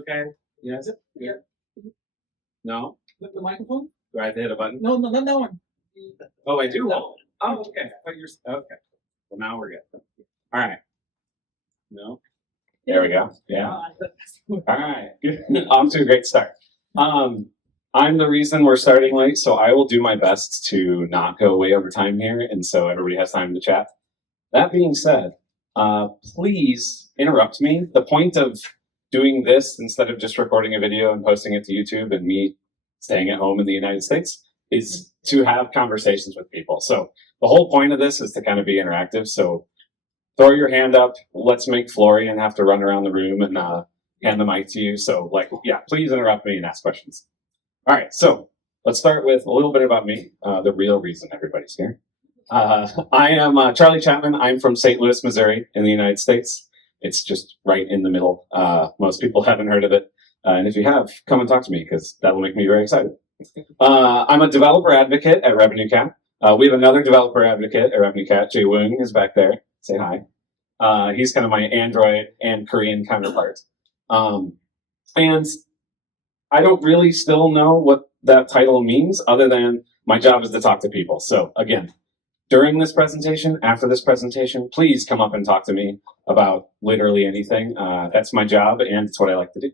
okay? Yes? Yeah. No? The microphone? Do I have to hit a button? No, not that one. Oh, I do? Oh, okay. I thought you were, okay. Well, now we're good. All right. No? There we go. Yeah. All right. Off to a great start. I'm the reason we're starting late, so I will do my best to not go way over time here, and so everybody has time to chat. That being said, please interrupt me. The point of doing this instead of just recording a video and posting it to YouTube and me staying at home in the United States is to have conversations with people. So the whole point of this is to kind of be interactive. So throw your hand up. Let's make Florian have to run around the room and hand the mic to you. So yeah, please interrupt me and ask questions. All right, so let's start with a little bit about me, the real reason everybody's here. I am Charlie Chapman. I'm from St. Louis, Missouri in the United States. It's just right in the middle. Most people haven't heard of it. And if you have, come and talk to me because that will make me very excited. I'm a developer advocate at RevenueCat. We have another developer advocate at RevenueCat. Jay Woong is back there. Say hi. He's kind of my Android and Korean counterpart. And I don't really still know what that title means other than my job is to talk to people. So again, during this presentation, after this presentation, please come up and talk to me about literally anything. That's my job and it's what I like to do.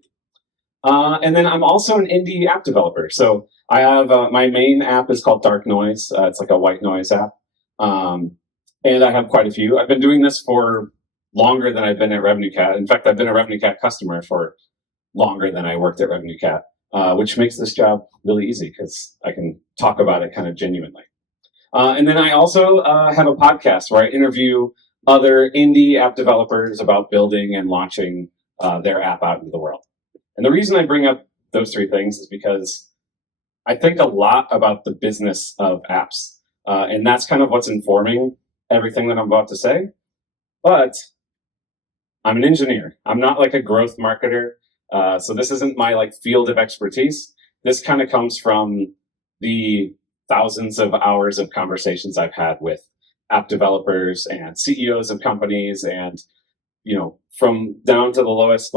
And then I'm also an indie app developer. So I have my main app is called Dark Noise. It's like a white noise app. And I have quite a few. I've been doing this for longer than I've been at RevenueCat. In fact, I've been a RevenueCat customer for longer than I worked at RevenueCat, which makes this job really easy because I can talk about it kind of genuinely. And then I also have a podcast where I interview other indie app developers about building and launching their app out into the world. And the reason I bring up those three things is because I think a lot about the business of apps. And that's kind of what's informing everything that I'm about to say. But I'm an engineer. I'm not like a growth marketer. So this isn't my field of expertise. This kind of comes from the thousands of hours of conversations I've had with app developers and CEOs of companies and, from down to the lowest,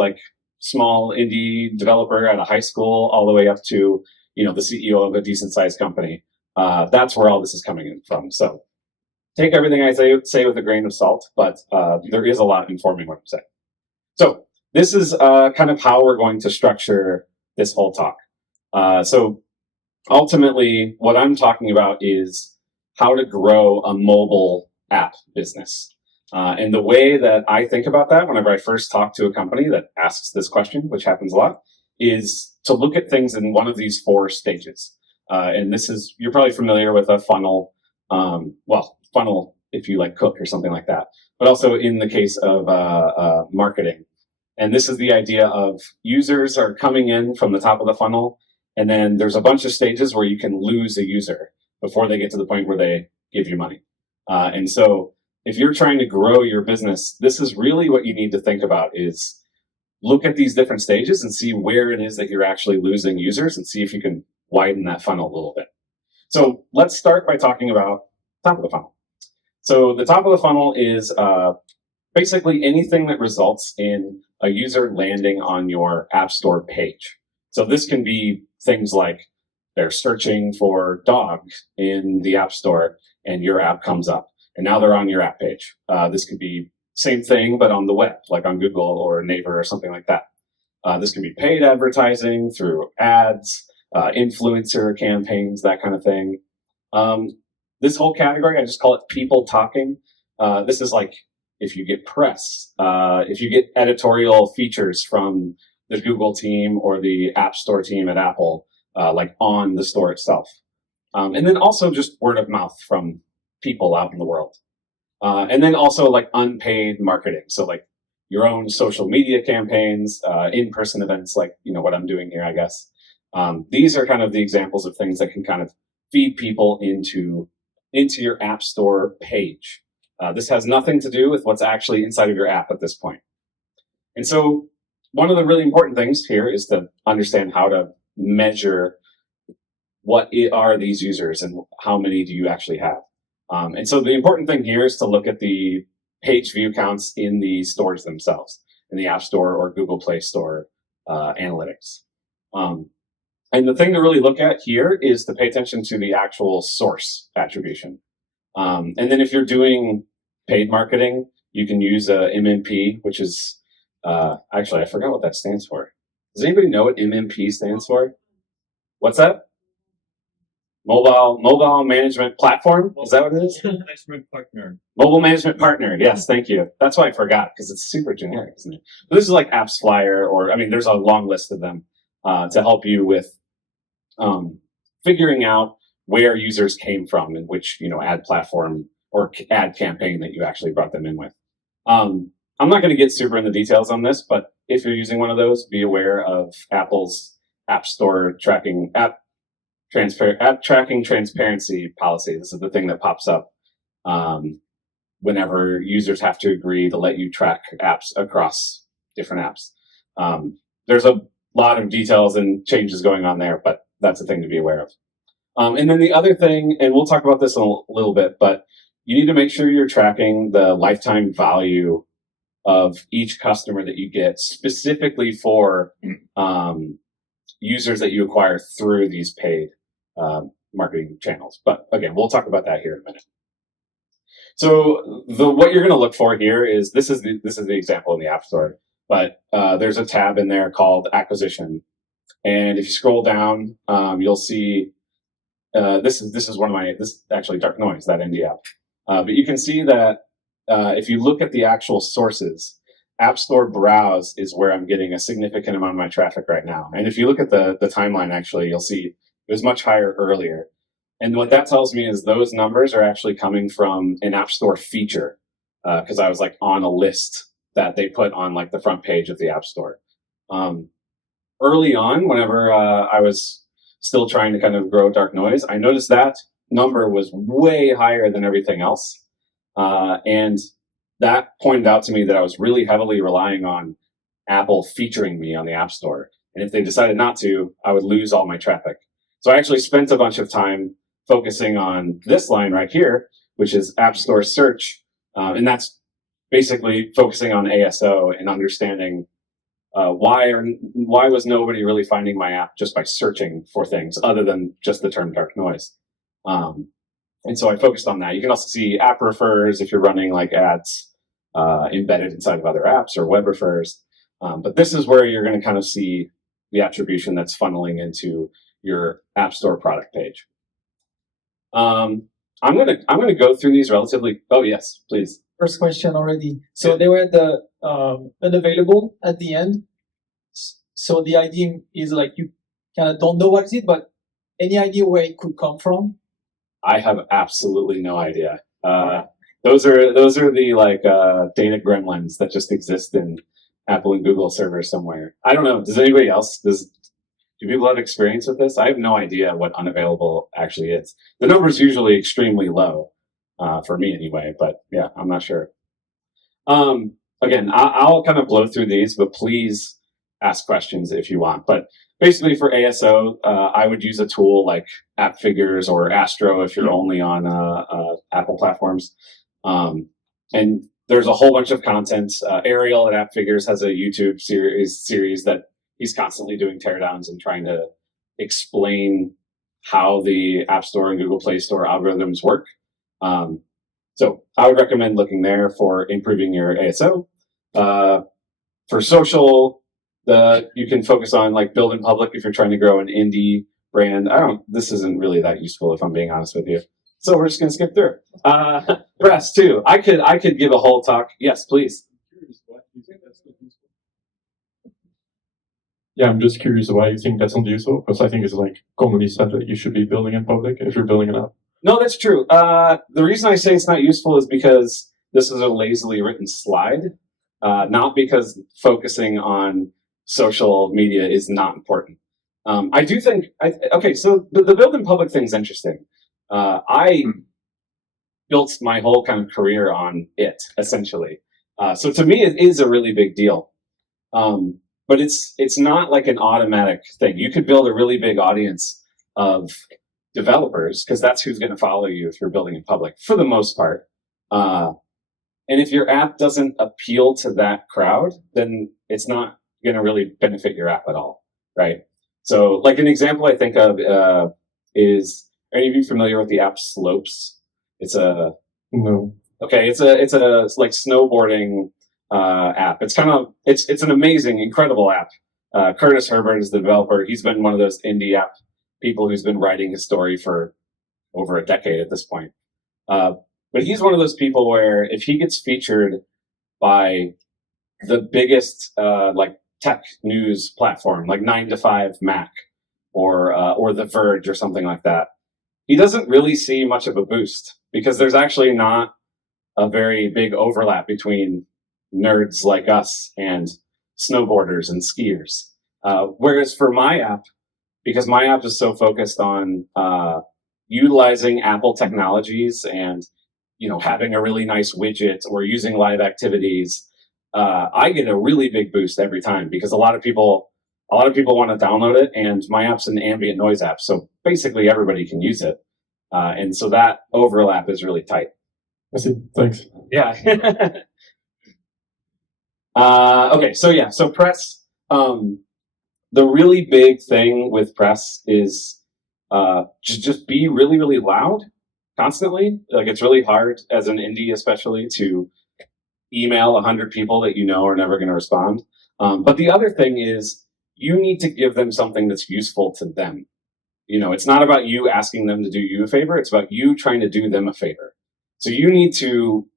small indie developer at a high school all the way up to, the CEO of a decent sized company. That's where all this is coming in from. So take everything I say with a grain of salt, but there is a lot informing what I'm saying. So this is kind of how we're going to structure this whole talk. So ultimately, what I'm talking about is how to grow a mobile app business. And the way that I think about that whenever I first talk to a company that asks this question, which happens a lot, is to look at things in one of these four stages. And this is, you're probably familiar with a funnel, funnel if you cook or something like that, but also in the case of marketing. And this is the idea of users are coming in from the top of the funnel, and then there's a bunch of stages where you can lose a user before they get to the point where they give you money. And so if you're trying to grow your business, this is really what you need to think about is look at these different stages and see where it is that you're actually losing users and see if you can widen that funnel a little bit. So let's start by talking about top of the funnel. So the top of the funnel is basically anything that results in a user landing on your App Store page. So this can be things like they're searching for dog in the App Store and your app comes up and now they're on your app page. This could be same thing, but on the web, like on Google or Naver or something like that. This can be paid advertising through ads, influencer campaigns, that kind of thing. This whole category, I just call it people talking. This is like if you get press, if you get editorial features from the Google team or the App Store team at Apple, on the store itself. And then also just word of mouth from people out in the world. And then also unpaid marketing. So your own social media campaigns, in-person events, what I'm doing here, I guess. These are kind of the examples of things that can kind of feed people into your App Store page. This has nothing to do with what's actually inside of your app at this point. And so one of the really important things here is to understand how to measure what are these users and how many do you actually have. And so the important thing here is to look at the page view counts in the stores themselves, in the App Store or Google Play Store, analytics. And the thing to really look at here is to pay attention to the actual source attribution. And then if you're doing paid marketing, you can use MMP, which is, actually, I forgot what that stands for. Does anybody know what MMP stands for? What's that? Mobile management platform? Is that what it is? Management partner. Mobile management partner. Yes, thank you. That's why I forgot, because it's super generic, isn't it? But this is like Apps Flyer, or I mean, there's a long list of them to help you with figuring out where users came from and which ad platform or ad campaign that you actually brought them in with. I'm not going to get super into details on this, but if you're using one of those, be aware of Apple's App Store tracking app tracking transparency policy. This is the thing that pops up whenever users have to agree to let you track apps across different apps. There's a lot of details and changes going on there, but that's a thing to be aware of. And then the other thing, and we'll talk about this in a little bit, but you need to make sure you're tracking the lifetime value of each customer that you get, specifically for users that you acquire through these paid marketing channels. But again, we'll talk about that here in a minute. So what you're going to look for here is this is the example in the App Store, but there's a tab in there called Acquisition, and if you scroll down, you'll see this is one of my actually Dark Noise, that indie app, but you can see that if you look at the actual sources, App Store Browse is where I'm getting a significant amount of my traffic right now. And if you look at the timeline, actually, you'll see it was much higher earlier. And what that tells me is those numbers are actually coming from an App Store feature, because I was like on a list that they put on like the front page of the App Store. Early on, whenever I was still trying to kind of grow Dark Noise, I noticed that number was way higher than everything else. And that pointed out to me that I was really heavily relying on Apple featuring me on the App Store. And if they decided not to, I would lose all my traffic. So I actually spent a bunch of time focusing on this line right here, which is App Store Search. And that's basically focusing on ASO and understanding why was nobody really finding my app just by searching for things other than just the term Dark Noise. And so I focused on that. You can also see app refers if you're running like ads embedded inside of other apps, or web refers. But this is where you're going to kind of see the attribution that's funneling into your App Store product page. I'm gonna go through these relatively. Oh yes, please. First question already. So they were the unavailable at the end. So the idea is like you kind of don't know what is it, but any idea where it could come from? I have absolutely no idea. Those are the like data gremlins that just exist in Apple and Google servers somewhere. I don't know. Does anybody else? Do people have experience with this? I have no idea what unavailable actually is. The number is usually extremely low for me anyway, but yeah, I'm not sure. Again, I'll kind of blow through these, but please ask questions if you want. But basically for ASO, I would use a tool like AppFigures or Astro if you're only on Apple platforms. And there's a whole bunch of content. Ariel at AppFigures has a YouTube series that he's constantly doing teardowns and trying to explain how the App Store and Google Play Store algorithms work. So I would recommend looking there for improving your ASO. For social, you can focus on like Build in Public if you're trying to grow an indie brand. This isn't really that useful if I'm being honest with you. So we're just gonna skip through. Press too. I could give a whole talk. Yes, please. Yeah, I'm just curious why you think that's not useful, because I think it's like commonly said that you should be building in public if you're building an app. No, that's true. The reason I say it's not useful is because this is a lazily written slide, not because focusing on social media is not important. I do think, okay, so the build in public thing is interesting. I built my whole kind of career on it, essentially. So to me, it is a really big deal. But it's not like an automatic thing. You could build a really big audience of developers, because that's who's going to follow you if you're building in public, for the most part. And if your app doesn't appeal to that crowd, then it's not going to really benefit your app at all, right? So like an example I think of is, are any of you familiar with the app Slopes? It's a No. Okay, it's a like snowboarding app. It's it's an amazing, incredible app. Curtis Herbert is the developer. He's been one of those indie app people who's been writing his story for over a decade at this point. But he's one of those people where if he gets featured by the biggest like tech news platform, like 9to5Mac or The Verge or something like that, he doesn't really see much of a boost because there's actually not a very big overlap between nerds like us and snowboarders and skiers. Whereas for my app, because my app is so focused on utilizing Apple technologies and having a really nice widget or using live activities, I get a really big boost every time because a lot of people want to download it, and my app's an ambient noise app, so basically everybody can use it, and so that overlap is really tight. I see. Thanks. Yeah. Okay. So press. The really big thing with press is just be really, really loud constantly. Like it's really hard as an indie, especially, to email 100 people that are never going to respond. But the other thing is you need to give them something that's useful to them. It's not about you asking them to do you a favor. It's about you trying to do them a favor. So you need to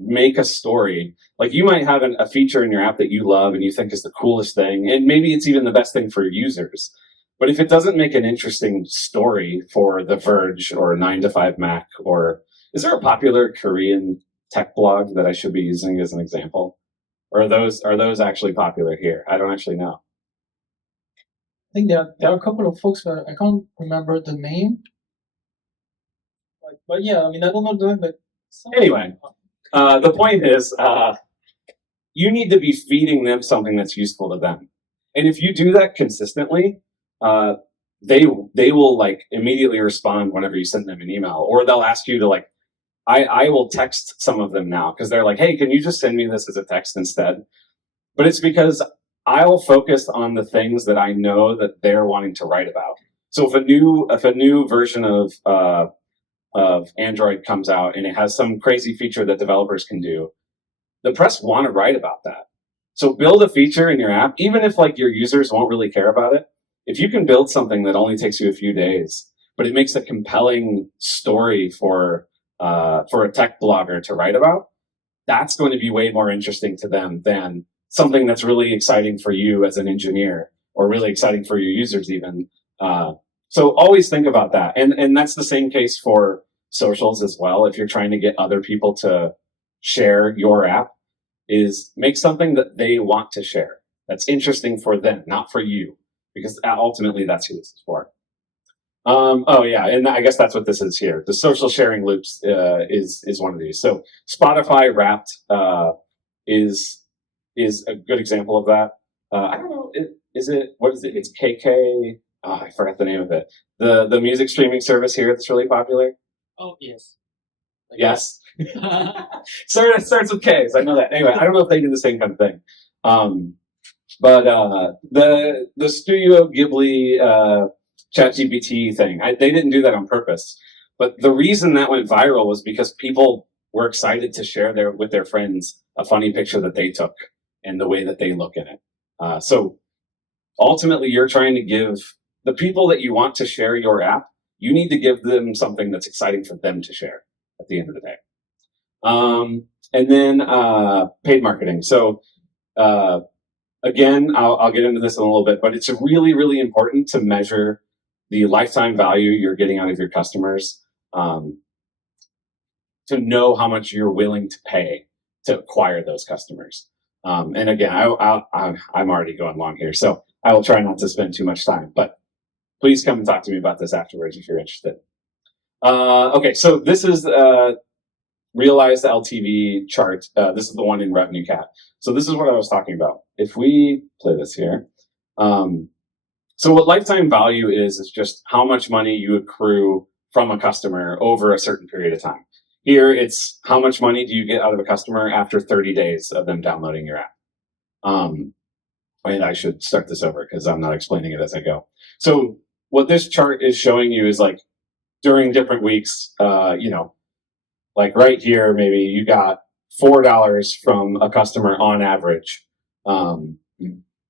make a story. Like you might have a feature in your app that you love and you think is the coolest thing, and maybe it's even the best thing for your users. But if it doesn't make an interesting story for The Verge or 9to5Mac, or is there a popular Korean tech blog that I should be using as an example? Or are those actually popular here? I don't actually know. I think there are a couple of folks, but I can't remember the name. But yeah, I mean, I don't know the name, but anyway, the point is, you need to be feeding them something that's useful to them, and if you do that consistently, they will like immediately respond whenever you send them an email, or they'll ask you to like. I will text some of them now because they're like, "Hey, can you just send me this as a text instead?" But it's because I'll focus on the things that I know that they're wanting to write about. So if a new version of Android comes out and it has some crazy feature that developers can do, the press want to write about that. So build a feature in your app, even if like your users won't really care about it. If you can build something that only takes you a few days, but it makes a compelling story for a tech blogger to write about, that's going to be way more interesting to them than something that's really exciting for you as an engineer or really exciting for your users even. So always think about that. And that's the same case for socials as well. If you're trying to get other people to share your app, is make something that they want to share. That's interesting for them, not for you, because ultimately that's who this is for. Oh yeah, and I guess that's what this is here. The social sharing loops is one of these. So Spotify Wrapped is a good example of that. I don't know, what is it? It's KK. Oh, I forgot the name of it. The music streaming service here that's really popular. Oh yes. Yes. Starts with K's. I know that. Anyway, I don't know if they do the same kind of thing. But the Studio Ghibli ChatGPT thing, they didn't do that on purpose. But the reason that went viral was because people were excited to share with their friends a funny picture that they took and the way that they look in it. So ultimately, you're trying to give the people that you want to share your app, you need to give them something that's exciting for them to share at the end of the day. And then paid marketing. So again, I'll get into this in a little bit, but it's really, really important to measure the lifetime value you're getting out of your customers, to know how much you're willing to pay to acquire those customers. And again, I'm already going long here, so I will try not to spend too much time, but please come and talk to me about this afterwards if you're interested. Okay, so this is realized LTV chart. This is the one in RevenueCat. So this is what I was talking about. If we play this here, so what lifetime value is just how much money you accrue from a customer over a certain period of time. Here, it's how much money do you get out of a customer after 30 days of them downloading your app. And I should start this over because I'm not explaining it as I go. So what this chart is showing you is like during different weeks, like right here, maybe you got $4 from a customer on average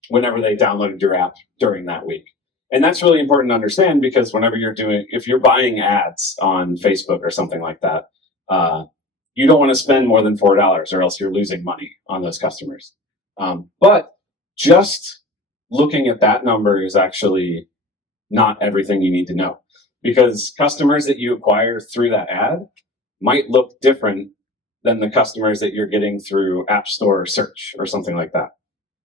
whenever they downloaded your app during that week. And that's really important to understand because whenever if you're buying ads on Facebook or something like that, you don't want to spend more than $4 or else you're losing money on those customers. But just looking at that number is actually not everything you need to know because customers that you acquire through that ad might look different than the customers that you're getting through App Store search or something like that.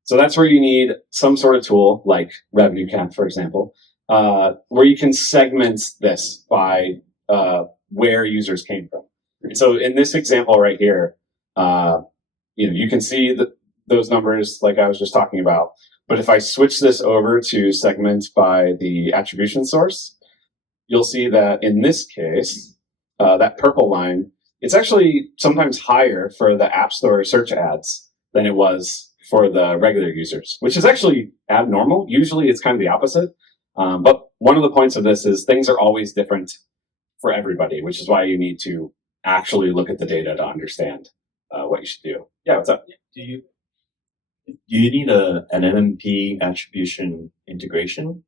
So that's where you need some sort of tool like RevenueCat, for example, where you can segment this by where users came from. So in this example right here, you can see those numbers like I was just talking about. But if I switch this over to segment by the attribution source, you'll see that in this case, that purple line, it's actually sometimes higher for the App Store search ads than it was for the regular users, which is actually abnormal. Usually it's kind of the opposite. But one of the points of this is things are always different for everybody, which is why you need to actually look at the data to understand what you should do. Yeah, what's up? Do you need an MMP attribution integration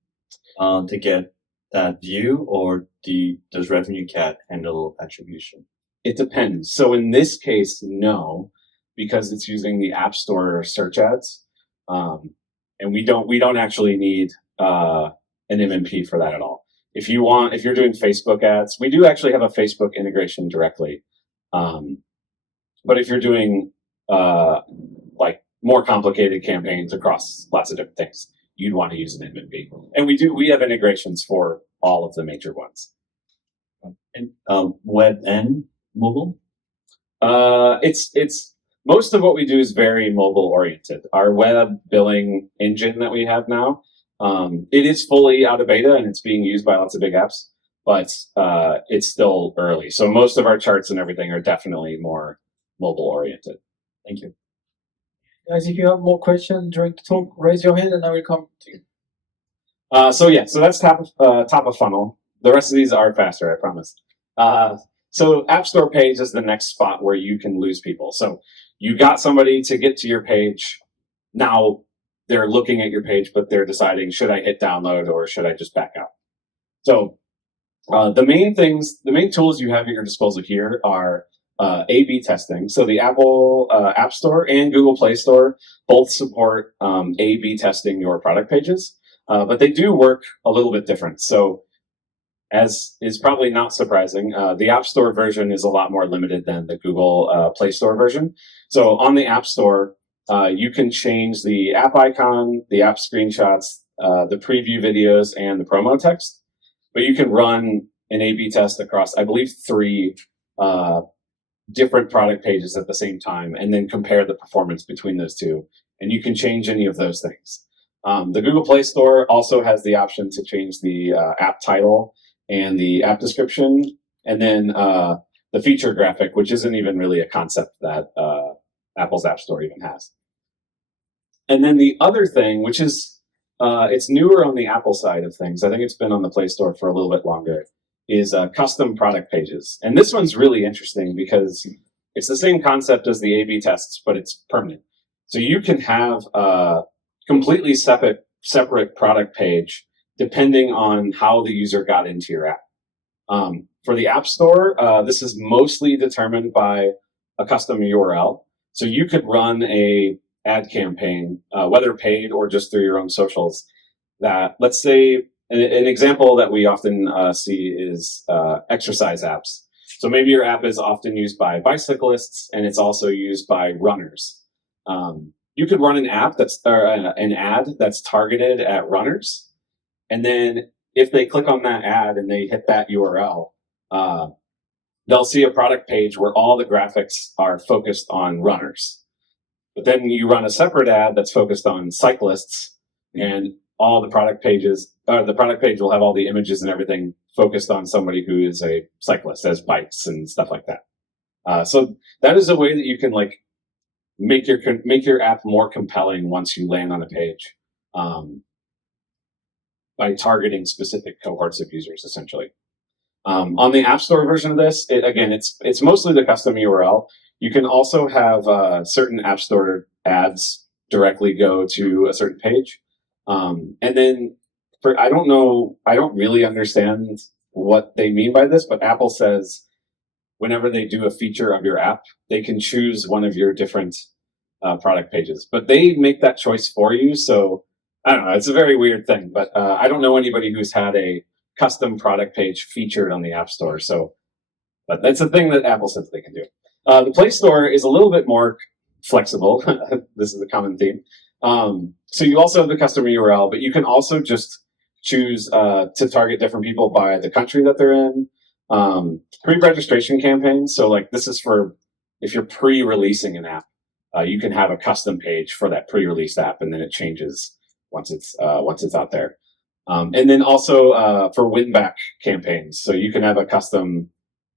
to get that view, or does RevenueCat handle attribution? It depends. So in this case, no, because it's using the App Store search ads, and we don't actually need an MMP for that at all. If you're doing Facebook ads, we do actually have a Facebook integration directly. But if you're doing like more complicated campaigns across lots of different things, you'd want to use an MMP. And we have integrations for all of the major ones. And web and mobile? It's most of what we do is very mobile oriented. Our web billing engine that we have now, it is fully out of beta and it's being used by lots of big apps, but it's still early. So most of our charts and everything are definitely more mobile oriented. Thank you. Guys, if you have more questions during the talk, raise your hand and I will come to you. So that's top of funnel. The rest of these are faster, I promise. So App Store page is the next spot where you can lose people. So you got somebody to get to your page. Now they're looking at your page, but they're deciding, should I hit download or should I just back out? So the main tools you have at your disposal here are A/B testing. So the Apple App Store and Google Play Store both support A/B testing your product pages, but they do work a little bit different. So as is probably not surprising, the App Store version is a lot more limited than the Google Play Store version. So on the App Store, you can change the app icon, the app screenshots, the preview videos, and the promo text. But you can run an A/B test across, I believe, 3 different product pages at the same time, and then compare the performance between those two. And you can change any of those things. The Google Play Store also has the option to change the app title and the app description, and then the feature graphic, which isn't even really a concept that Apple's App Store even has. And then the other thing, which is it's newer on the Apple side of things, I think it's been on the Play Store for a little bit longer, is custom product pages. And this one's really interesting because it's the same concept as the A/B tests, but it's permanent. So you can have a completely separate product page depending on how the user got into your app. For the App Store, this is mostly determined by a custom URL. So you could run a ad campaign, whether paid or just through your own socials, that, let's say, an example that we often see is exercise apps. So maybe your app is often used by bicyclists and it's also used by runners. You could run an ad that's targeted at runners. And then if they click on that ad and they hit that URL, they'll see a product page where all the graphics are focused on runners. But then you run a separate ad that's focused on cyclists, and all the product pages, the product page will have all the images and everything focused on somebody who is a cyclist, has bikes and stuff like that. So that is a way that you can make your app more compelling once you land on a page, by targeting specific cohorts of users, essentially. On the App Store version of this, it's mostly the custom URL. You can also have certain App Store ads directly go to a certain page. And then I don't really understand what they mean by this, but Apple says whenever they do a feature of your app, they can choose one of your different product pages, but they make that choice for you. So I don't know. It's a very weird thing, but I don't know anybody who's had a custom product page featured on the App Store. So, but that's a thing that Apple says they can do. The Play Store is a little bit more flexible. This is a common theme. So you also have the custom URL, but you can also just choose to target different people by the country that they're in. Pre-registration campaigns. So like this is for if you're pre-releasing an app, you can have a custom page for that pre-released app, and then it changes once it's out there. And then also for win-back campaigns. So you can have a custom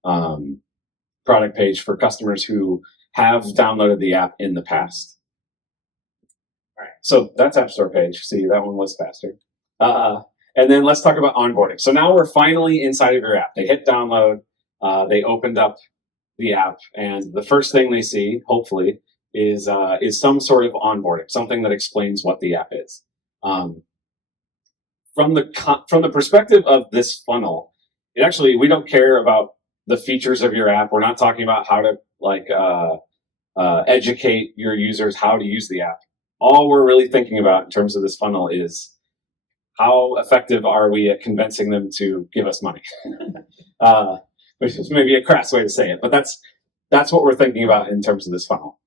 product page for customers who have downloaded the app in the past. All right, so that's App Store page. See, that one was faster. And then let's talk about onboarding. So now we're finally inside of your app. They hit download, they opened up the app, and the first thing they see, hopefully, is some sort of onboarding, something that explains what the app is. From the perspective of this funnel, we don't care about the features of your app. We're not talking about how to educate your users how to use the app. All we're really thinking about in terms of this funnel is how effective are we at convincing them to give us money, which is maybe a crass way to say it, but that's what we're thinking about in terms of this funnel.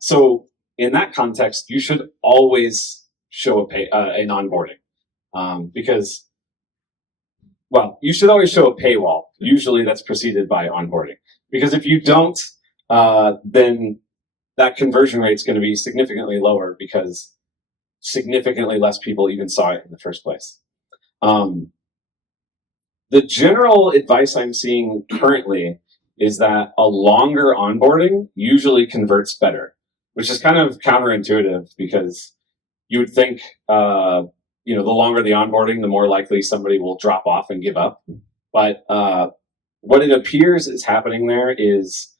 So in that context, you should always show an onboarding. Because, well, you should always show a paywall. Usually that's preceded by onboarding. Because if you don't, then that conversion rate is going to be significantly lower because significantly less people even saw it in the first place. The general advice I'm seeing currently is that a longer onboarding usually converts better, which is kind of counterintuitive because you would think, the longer the onboarding, the more likely somebody will drop off and give up. But what it appears is happening there is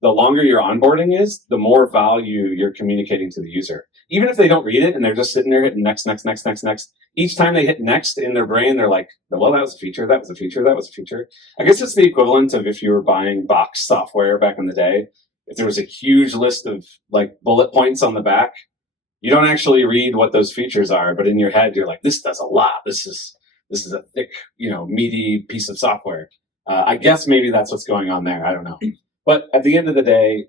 the longer your onboarding is, the more value you're communicating to the user. Even if they don't read it and they're just sitting there hitting next, next, next, next, next, each time they hit next in their brain, they're like, well, that was a feature, that was a feature, that was a feature. I guess it's the equivalent of if you were buying box software back in the day. If there was a huge list of like bullet points on the back, you don't actually read what those features are, but in your head, you're like, this does a lot. This is a thick, meaty piece of software. I guess maybe that's what's going on there. I don't know. But at the end of the day,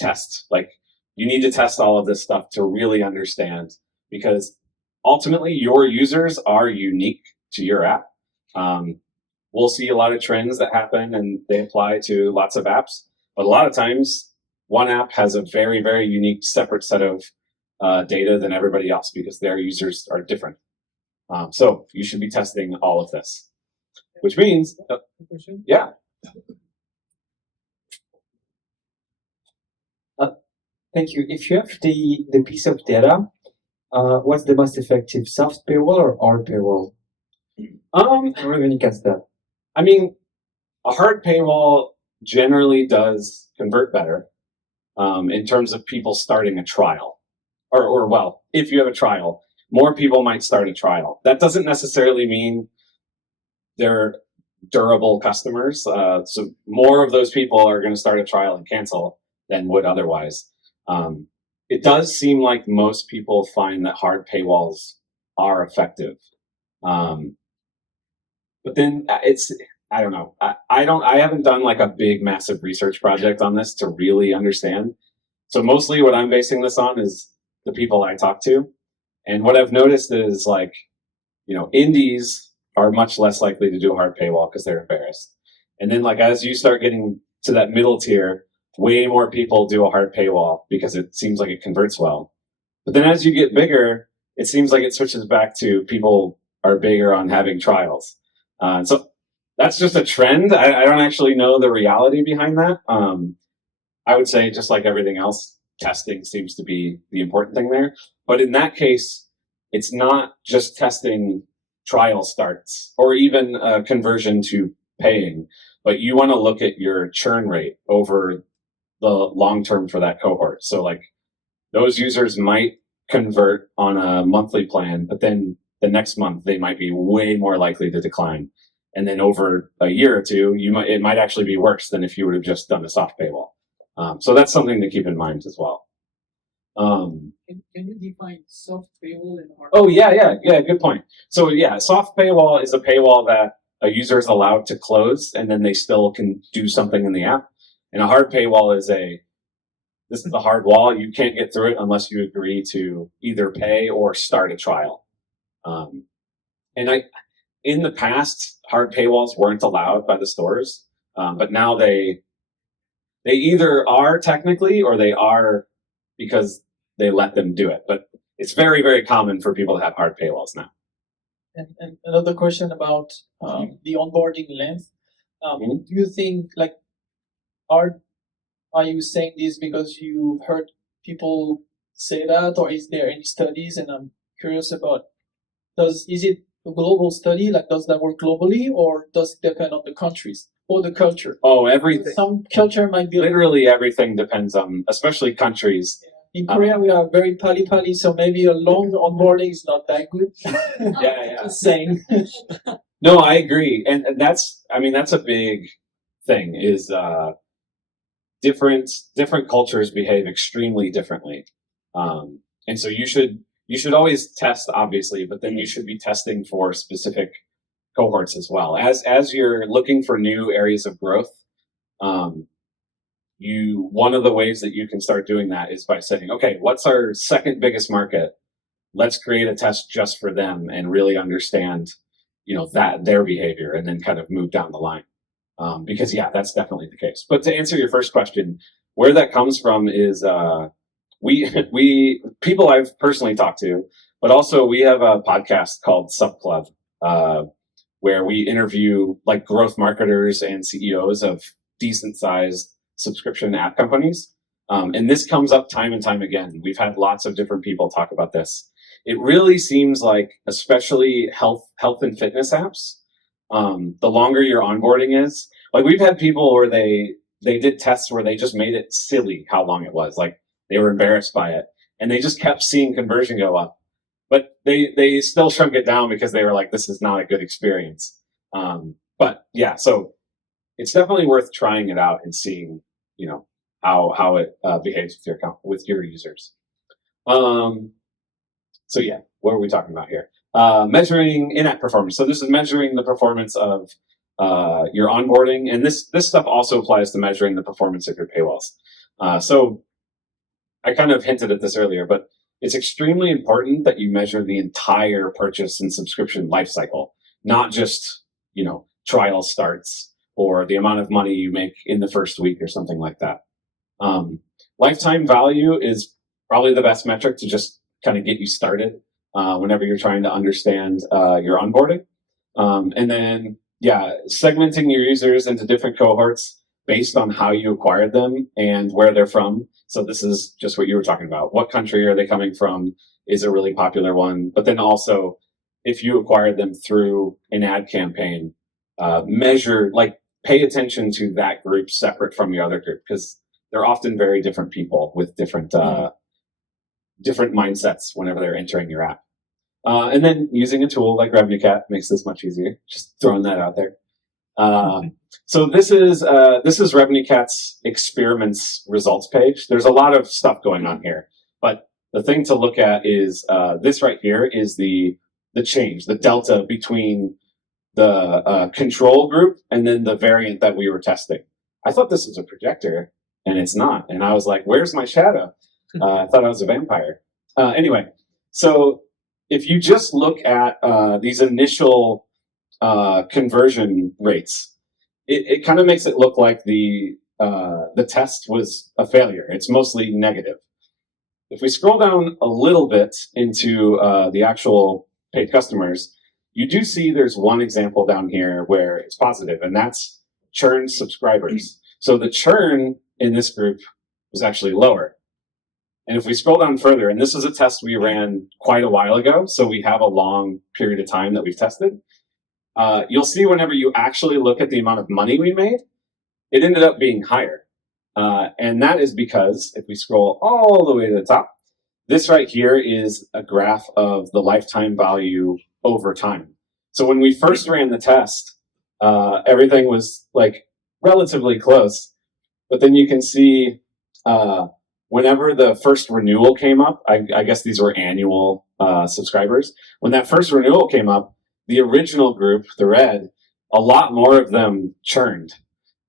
test. Like, you need to test all of this stuff to really understand, because ultimately your users are unique to your app. We'll see a lot of trends that happen and they apply to lots of apps, but a lot of times one app has a very, very unique separate set of data than everybody else because their users are different. So you should be testing all of this, which means, yeah. Thank you. If you have the piece of data, what's the most effective, soft paywall or hard paywall? RevenueCat that. I mean, a hard paywall generally does convert better in terms of people starting a trial. Or well, if you have a trial, more people might start a trial. That doesn't necessarily mean they're durable customers. So more of those people are going to start a trial and cancel than would otherwise. It does seem like most people find that hard paywalls are effective. But then I don't know. I haven't done like a big, massive research project on this to really understand. So mostly what I'm basing this on is the people I talk to. And what I've noticed is like, indies are much less likely to do a hard paywall because they're embarrassed. And then like, as you start getting to that middle tier, way more people do a hard paywall because it seems like it converts well. But then as you get bigger, it seems like it switches back to people are bigger on having trials. So that's just a trend. I don't actually know the reality behind that. I would say just like everything else, testing seems to be the important thing there. But in that case, it's not just testing trial starts or even conversion to paying, but you want to look at your churn rate over the long term for that cohort. So like those users might convert on a monthly plan, but then the next month they might be way more likely to decline. And then over a year or two, it might actually be worse than if you would have just done a soft paywall. So that's something to keep in mind as well. Can you define soft paywall and hard? Oh yeah, good point. So yeah, soft paywall is a paywall that a user is allowed to close and then they still can do something in the app. And a hard paywall is this is a hard wall. You can't get through it unless you agree to either pay or start a trial. In the past, hard paywalls weren't allowed by the stores, but now they either are technically or they are because they let them do it. But it's very, very common for people to have hard paywalls now. And another question about the onboarding length. Do you think are you saying this because you heard people say that, or is there any studies? And I'm curious about is it a global study? Like, does that work globally, or does it depend on the countries or the culture? Oh, everything. Some culture might be Literally everything depends on, especially countries. In Korea, we are very pali, so maybe a long onboarding is not that good. Yeah. Just saying. No, I agree, and that's a big thing. Is different cultures behave extremely differently, and so you should always test, obviously, but then you should be testing for specific cohorts as well. As you're looking for new areas of growth, one of the ways that you can start doing that is by saying, okay, what's our second biggest market? Let's create a test just for them and really understand, that their behavior, and then kind of move down the line. Because yeah, that's definitely the case. But to answer your first question, where that comes from is we people I've personally talked to, but also we have a podcast called Subclub, where we interview like growth marketers and CEOs of decent sized subscription app companies. And this comes up time and time again. We've had lots of different people talk about this. It really seems like, especially health and fitness apps, the longer your onboarding is, like we've had people where they did tests where they just made it silly how long it was. Like they were embarrassed by it and they just kept seeing conversion go up, but they still shrunk it down because they were like, this is not a good experience. But yeah, so it's definitely worth trying it out and seeing, how it behaves with your users. So yeah, what are we talking about here? Measuring in-app performance. So this is measuring the performance of your onboarding, and this stuff also applies to measuring the performance of your paywalls. So I kind of hinted at this earlier, but it's extremely important that you measure the entire purchase and subscription lifecycle, not just trial starts or the amount of money you make in the first week or something like that. Lifetime value is probably the best metric to just kind of get you started whenever you're trying to understand your onboarding. And then, segmenting your users into different cohorts based on how you acquired them and where they're from. So this is just what you were talking about. What country are they coming from is a really popular one. But then also, if you acquired them through an ad campaign, pay attention to that group separate from the other group, because they're often very different people with different mindsets whenever they're entering your app. And then using a tool like RevenueCat makes this much easier. Just throwing that out there. So this is RevenueCat's experiments results page. There's a lot of stuff going on here, but the thing to look at is this right here is the change, the delta between the control group and then the variant that we were testing. I thought this was a projector, and it's not. And I was like, where's my shadow? I thought I was a vampire. Anyway, so if you just look at these initial conversion rates, it kind of makes it look like the test was a failure. It's mostly negative. If we scroll down a little bit into the actual paid customers, you do see there's one example down here where it's positive, and that's churn subscribers. So the churn in this group was actually lower. And if we scroll down further, and this is a test we ran quite a while ago, so we have a long period of time that we've tested, you'll see whenever you actually look at the amount of money we made, it ended up being higher. And that is because if we scroll all the way to the top, this right here is a graph of the lifetime value over time. So when we first ran the test, everything was like relatively close. But then you can see whenever the first renewal came up, I guess these were annual subscribers. When that first renewal came up, the original group, the red, a lot more of them churned.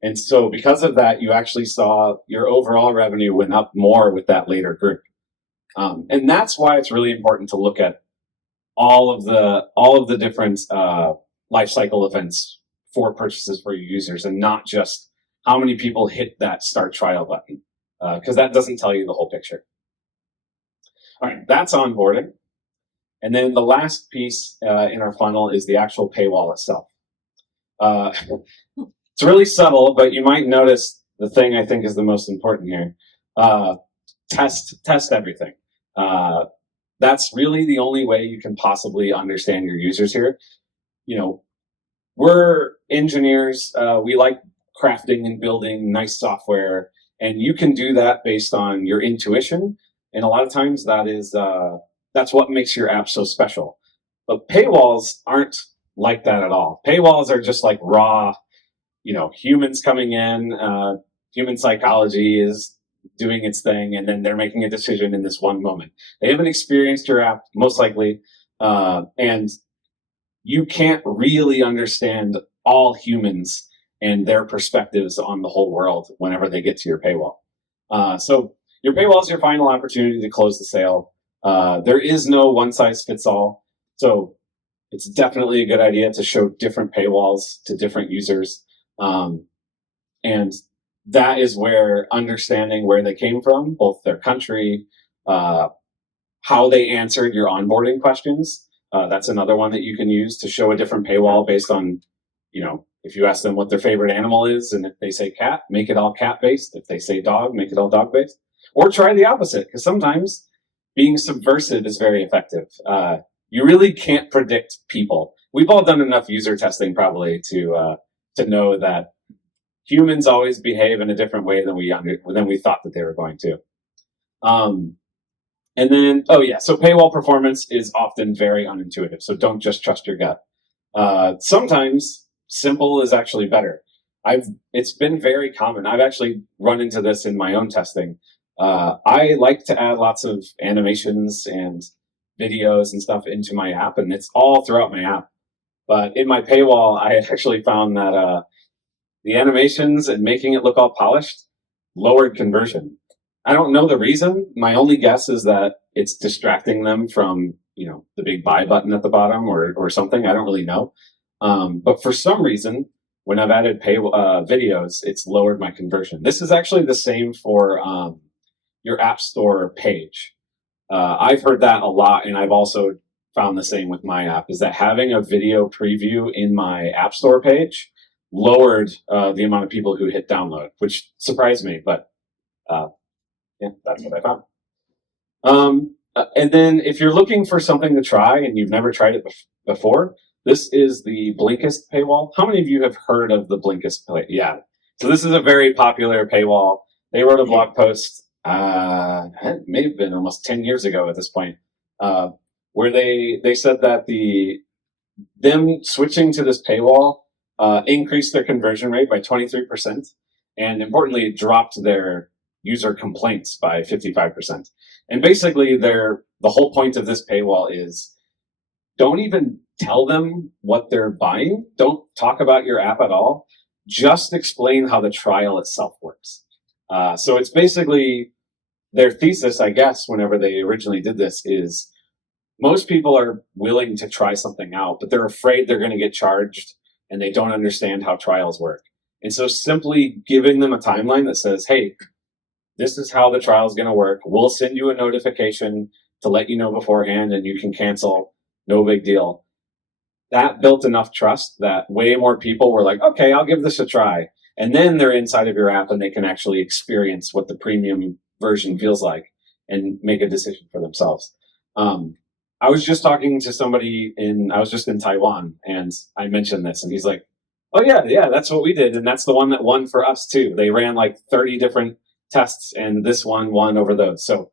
And so because of that, you actually saw your overall revenue went up more with that later group. And that's why it's really important to look at all of the different life cycle events for purchases for your users, and not just how many people hit that start trial button, because that doesn't tell you the whole picture. All right, that's onboarding. And then the last piece in our funnel is the actual paywall itself. It's really subtle, but you might notice the thing I think is the most important here. Test everything. That's really the only way you can possibly understand your users here. You know, we're engineers. We like crafting and building nice software, and you can do that based on your intuition. And a lot of times that is that's what makes your app so special. But paywalls aren't like that at all. Paywalls are just like raw, you know, humans coming in, human psychology is doing its thing, and then they're making a decision in this one moment. They haven't experienced your app, most likely, and you can't really understand all humans and their perspectives on the whole world whenever they get to your paywall. So your paywall is your final opportunity to close the sale. There is no one size fits all. So it's definitely a good idea to show different paywalls to different users. And that is where understanding where they came from, both their country, how they answered your onboarding questions. That's another one that you can use to show a different paywall based on, you know, if you ask them what their favorite animal is, and if they say cat, make it all cat-based. If they say dog, make it all dog-based. Or try the opposite, because sometimes being subversive is very effective. You really can't predict people. We've all done enough user testing probably to know that humans always behave in a different way than we thought that they were going to. And then, oh yeah, so paywall performance is often very unintuitive. So don't just trust your gut. Sometimes simple is actually better. It's been very common. I've actually run into this in my own testing. I like to add lots of animations and videos and stuff into my app, and it's all throughout my app. But in my paywall, I actually found that the animations and making it look all polished lowered conversion. I don't know the reason. My only guess is that it's distracting them from, you know, the big buy button at the bottom or something. I don't really know. But for some reason, when I've added videos, it's lowered my conversion. This is actually the same for your App Store page. I've heard that a lot, and I've also found the same with my app, is that having a video preview in my App Store page lowered the amount of people who hit download, which surprised me, but yeah, that's what I found. And then if you're looking for something to try and you've never tried it before, this is the Blinkist paywall. How many of you have heard of the Blinkist Yeah. So this is a very popular paywall. They wrote a blog post, it may have been almost 10 years ago at this point, where they said that them switching to this paywall increased their conversion rate by 23%, and importantly, dropped their user complaints by 55%. And basically, the whole point of this paywall is don't even tell them what they're buying. Don't talk about your app at all. Just explain how the trial itself works. So it's basically their thesis, I guess, whenever they originally did this, is most people are willing to try something out, but they're afraid they're going to get charged, and they don't understand how trials work. And so simply giving them a timeline that says, hey, this is how the trial is going to work. We'll send you a notification to let you know beforehand, and you can cancel. No big deal. That built enough trust that way more people were like, okay, I'll give this a try. And then they're inside of your app and they can actually experience what the premium version feels like and make a decision for themselves. I was just talking to somebody I was just in Taiwan and I mentioned this and he's like, oh yeah, that's what we did. And that's the one that won for us too. They ran like 30 different tests and this one won over those. So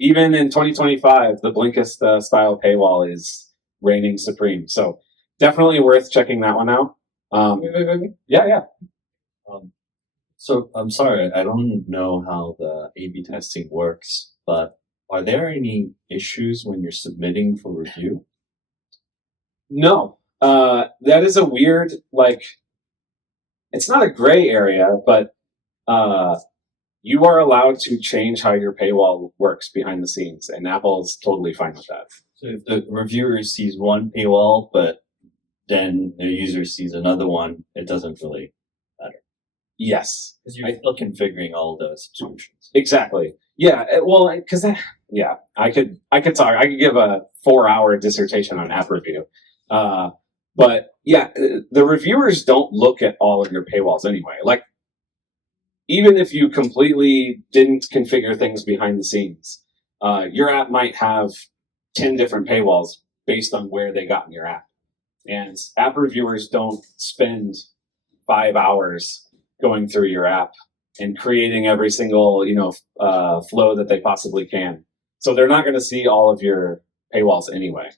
even in 2025, the Blinkist style paywall is reigning supreme. So definitely worth checking that one out. Wait. Yeah. So I'm sorry, I don't know how the A/B testing works, but are there any issues when you're submitting for review? No, that is a weird, like, it's not a gray area, but you are allowed to change how your paywall works behind the scenes, and Apple's totally fine with that. So if the reviewer sees one paywall, but then the user sees another one, it doesn't really matter. Yes, Because you're still configuring all the subscriptions. exactly. Yeah, well, because I could give a 4-hour dissertation on app review, but yeah, the reviewers don't look at all of your paywalls anyway. Like, even if you completely didn't configure things behind the scenes, your app might have 10 different paywalls based on where they got in your app. And app reviewers don't spend 5 hours going through your app and creating every single, flow that they possibly can. So they're not going to see all of your paywalls anyway,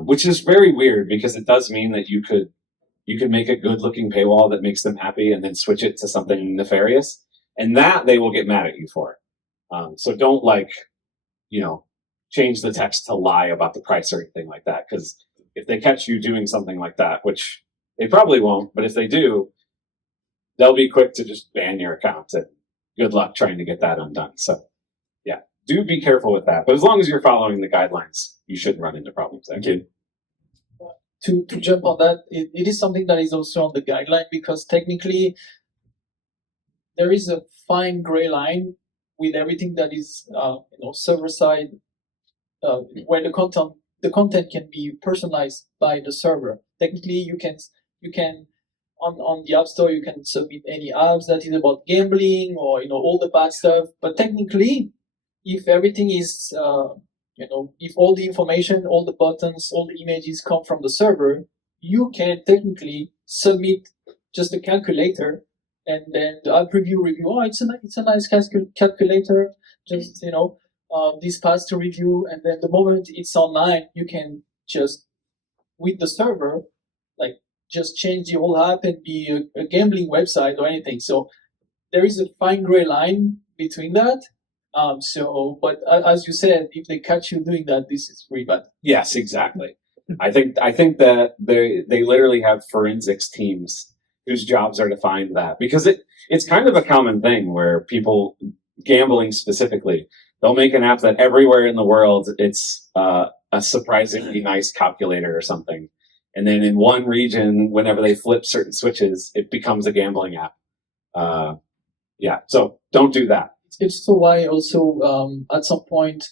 which is very weird because it does mean that you could make a good looking paywall that makes them happy and then switch it to something nefarious, and that they will get mad at you for. So don't change the text to lie about the price or anything like that, because if they catch you doing something like that, which they probably won't, but if they do, they'll be quick to just ban your account, and good luck trying to get that undone. So yeah, do be careful with that. But as long as you're following the guidelines, you shouldn't run into problems there. Okay. To jump on that, it is something that is also on the guideline, because technically there is a fine gray line with everything that is server side, where the content can be personalized by the server. Technically, you can on the App Store you can submit any apps that is about gambling or all the bad stuff. But technically, if everything is if all the information, all the buttons, all the images come from the server, you can technically submit just a calculator, and then the app review. Oh, it's a nice calculator. Just this pass to review, and then the moment it's online, you can just with the server, like just change the whole app and be a gambling website or anything. So there is a fine gray line between that. But as you said, if they catch you doing that, this is really bad. Yes, exactly. I think that they literally have forensics teams whose jobs are to find that, because it's kind of a common thing where people, gambling specifically, they'll make an app that everywhere in the world it's a surprisingly nice calculator or something, and then in one region, whenever they flip certain switches, it becomes a gambling app. So don't do that. It's also why at some point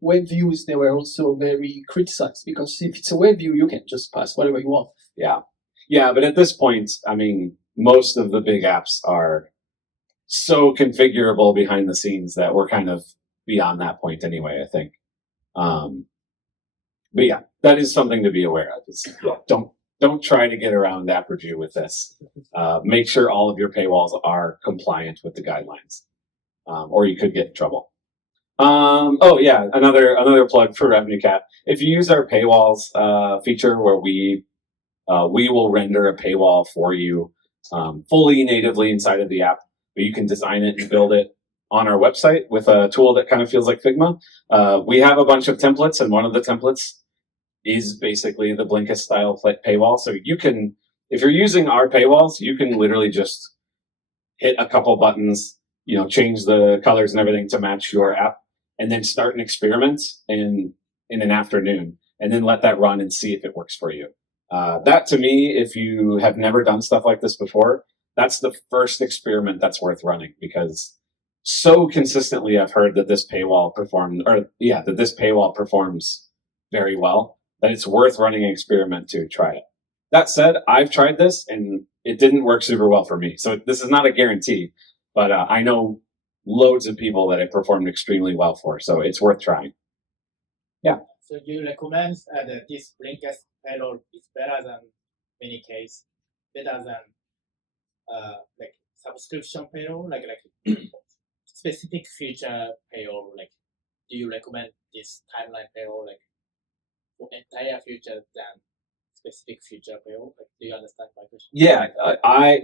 web views, they were also very criticized, because if it's a web view, you can just pass whatever you want. Yeah, but at this point, I mean, most of the big apps are so configurable behind the scenes that we're kind of beyond that point anyway, I think. But yeah, that is something to be aware of. Don't try to get around app review with this. Make sure all of your paywalls are compliant with the guidelines, or you could get in trouble. Another plug for RevenueCat. If you use our paywalls feature, where we will render a paywall for you fully natively inside of the app, but you can design it and build it on our website with a tool that kind of feels like Figma. We have a bunch of templates, and one of the templates is basically the Blinkist style paywall. So you can, if you're using our paywalls, you can literally just hit a couple buttons, change the colors and everything to match your app, and then start an experiment in an afternoon, and then let that run and see if it works for you. That, to me, if you have never done stuff like this before, that's the first experiment that's worth running, because so consistently I've heard that this paywall performs very well, that it's worth running an experiment to try it. That said, I've tried this and it didn't work super well for me. So this is not a guarantee, but I know loads of people that it performed extremely well for. So it's worth trying. So you recommend that this Blinkist payload is better than many case, better than like subscription payload, like specific feature payload. Like, do you recommend this timeline payload like for entire feature than specific feature payload? Like, do you understand my question?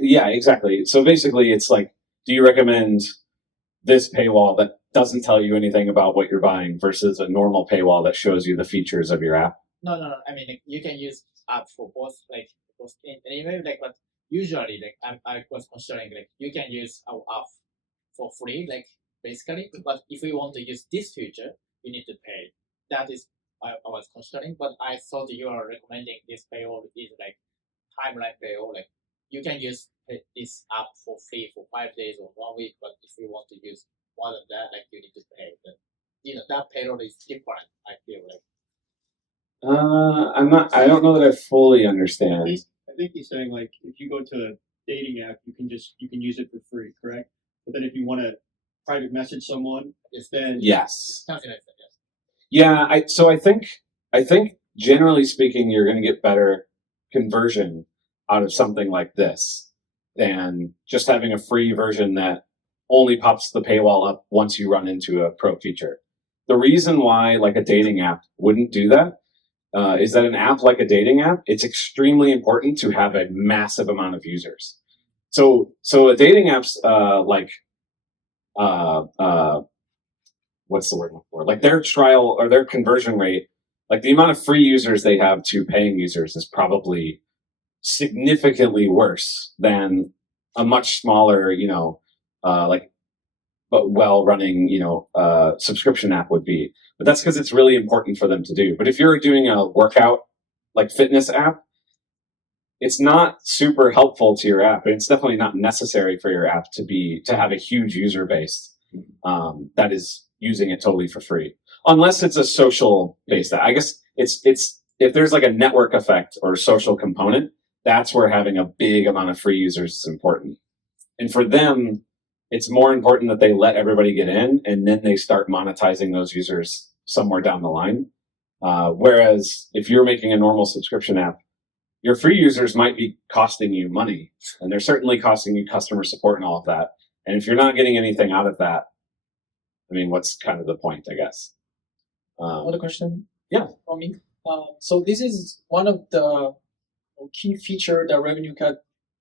Yeah, exactly. So basically, it's like, do you recommend this paywall that doesn't tell you anything about what you're buying versus a normal paywall that shows you the features of your app? No. I mean, like, you can use app for both, like both anyway. Like, but usually, like I was considering, like you can use our app for free, like basically. But if you want to use this feature, you need to pay. That is I was considering. But I thought you are recommending this paywall is like timeline paywall. Like you can use this app for free for 5 days or 1 week. But if you want to use more than that, like you need to pay. Then, that payroll is different. I feel like. I don't know that I fully understand. I think he's saying like if you go to a dating app, you can use it for free, correct? But then if you want to private message someone, then Yes. Something like that. Yes. Yeah. I think generally speaking, you're going to get better conversion out of something like this than just having a free version that only pops the paywall up once you run into a pro feature. The reason why like a dating app wouldn't do that is that an app like a dating app, it's extremely important to have a massive amount of users. So a dating app's what's the word for? Like their trial or their conversion rate, like the amount of free users they have to paying users is probably significantly worse than a much smaller, but well-running, subscription app would be. But that's because it's really important for them to do. But if you're doing a workout, like fitness app, it's not super helpful to your app. It's definitely not necessary for your app to have a huge user base that is using it totally for free, unless it's a social-based app. I guess it's if there's like a network effect or a social component, that's where having a big amount of free users is important. And for them, it's more important that they let everybody get in and then they start monetizing those users somewhere down the line. Whereas if you're making a normal subscription app, your free users might be costing you money and they're certainly costing you customer support and all of that. And if you're not getting anything out of that, I mean, what's kind of the point, I guess? Another question? Yeah. From me. So this is one of the key feature that RevenueCat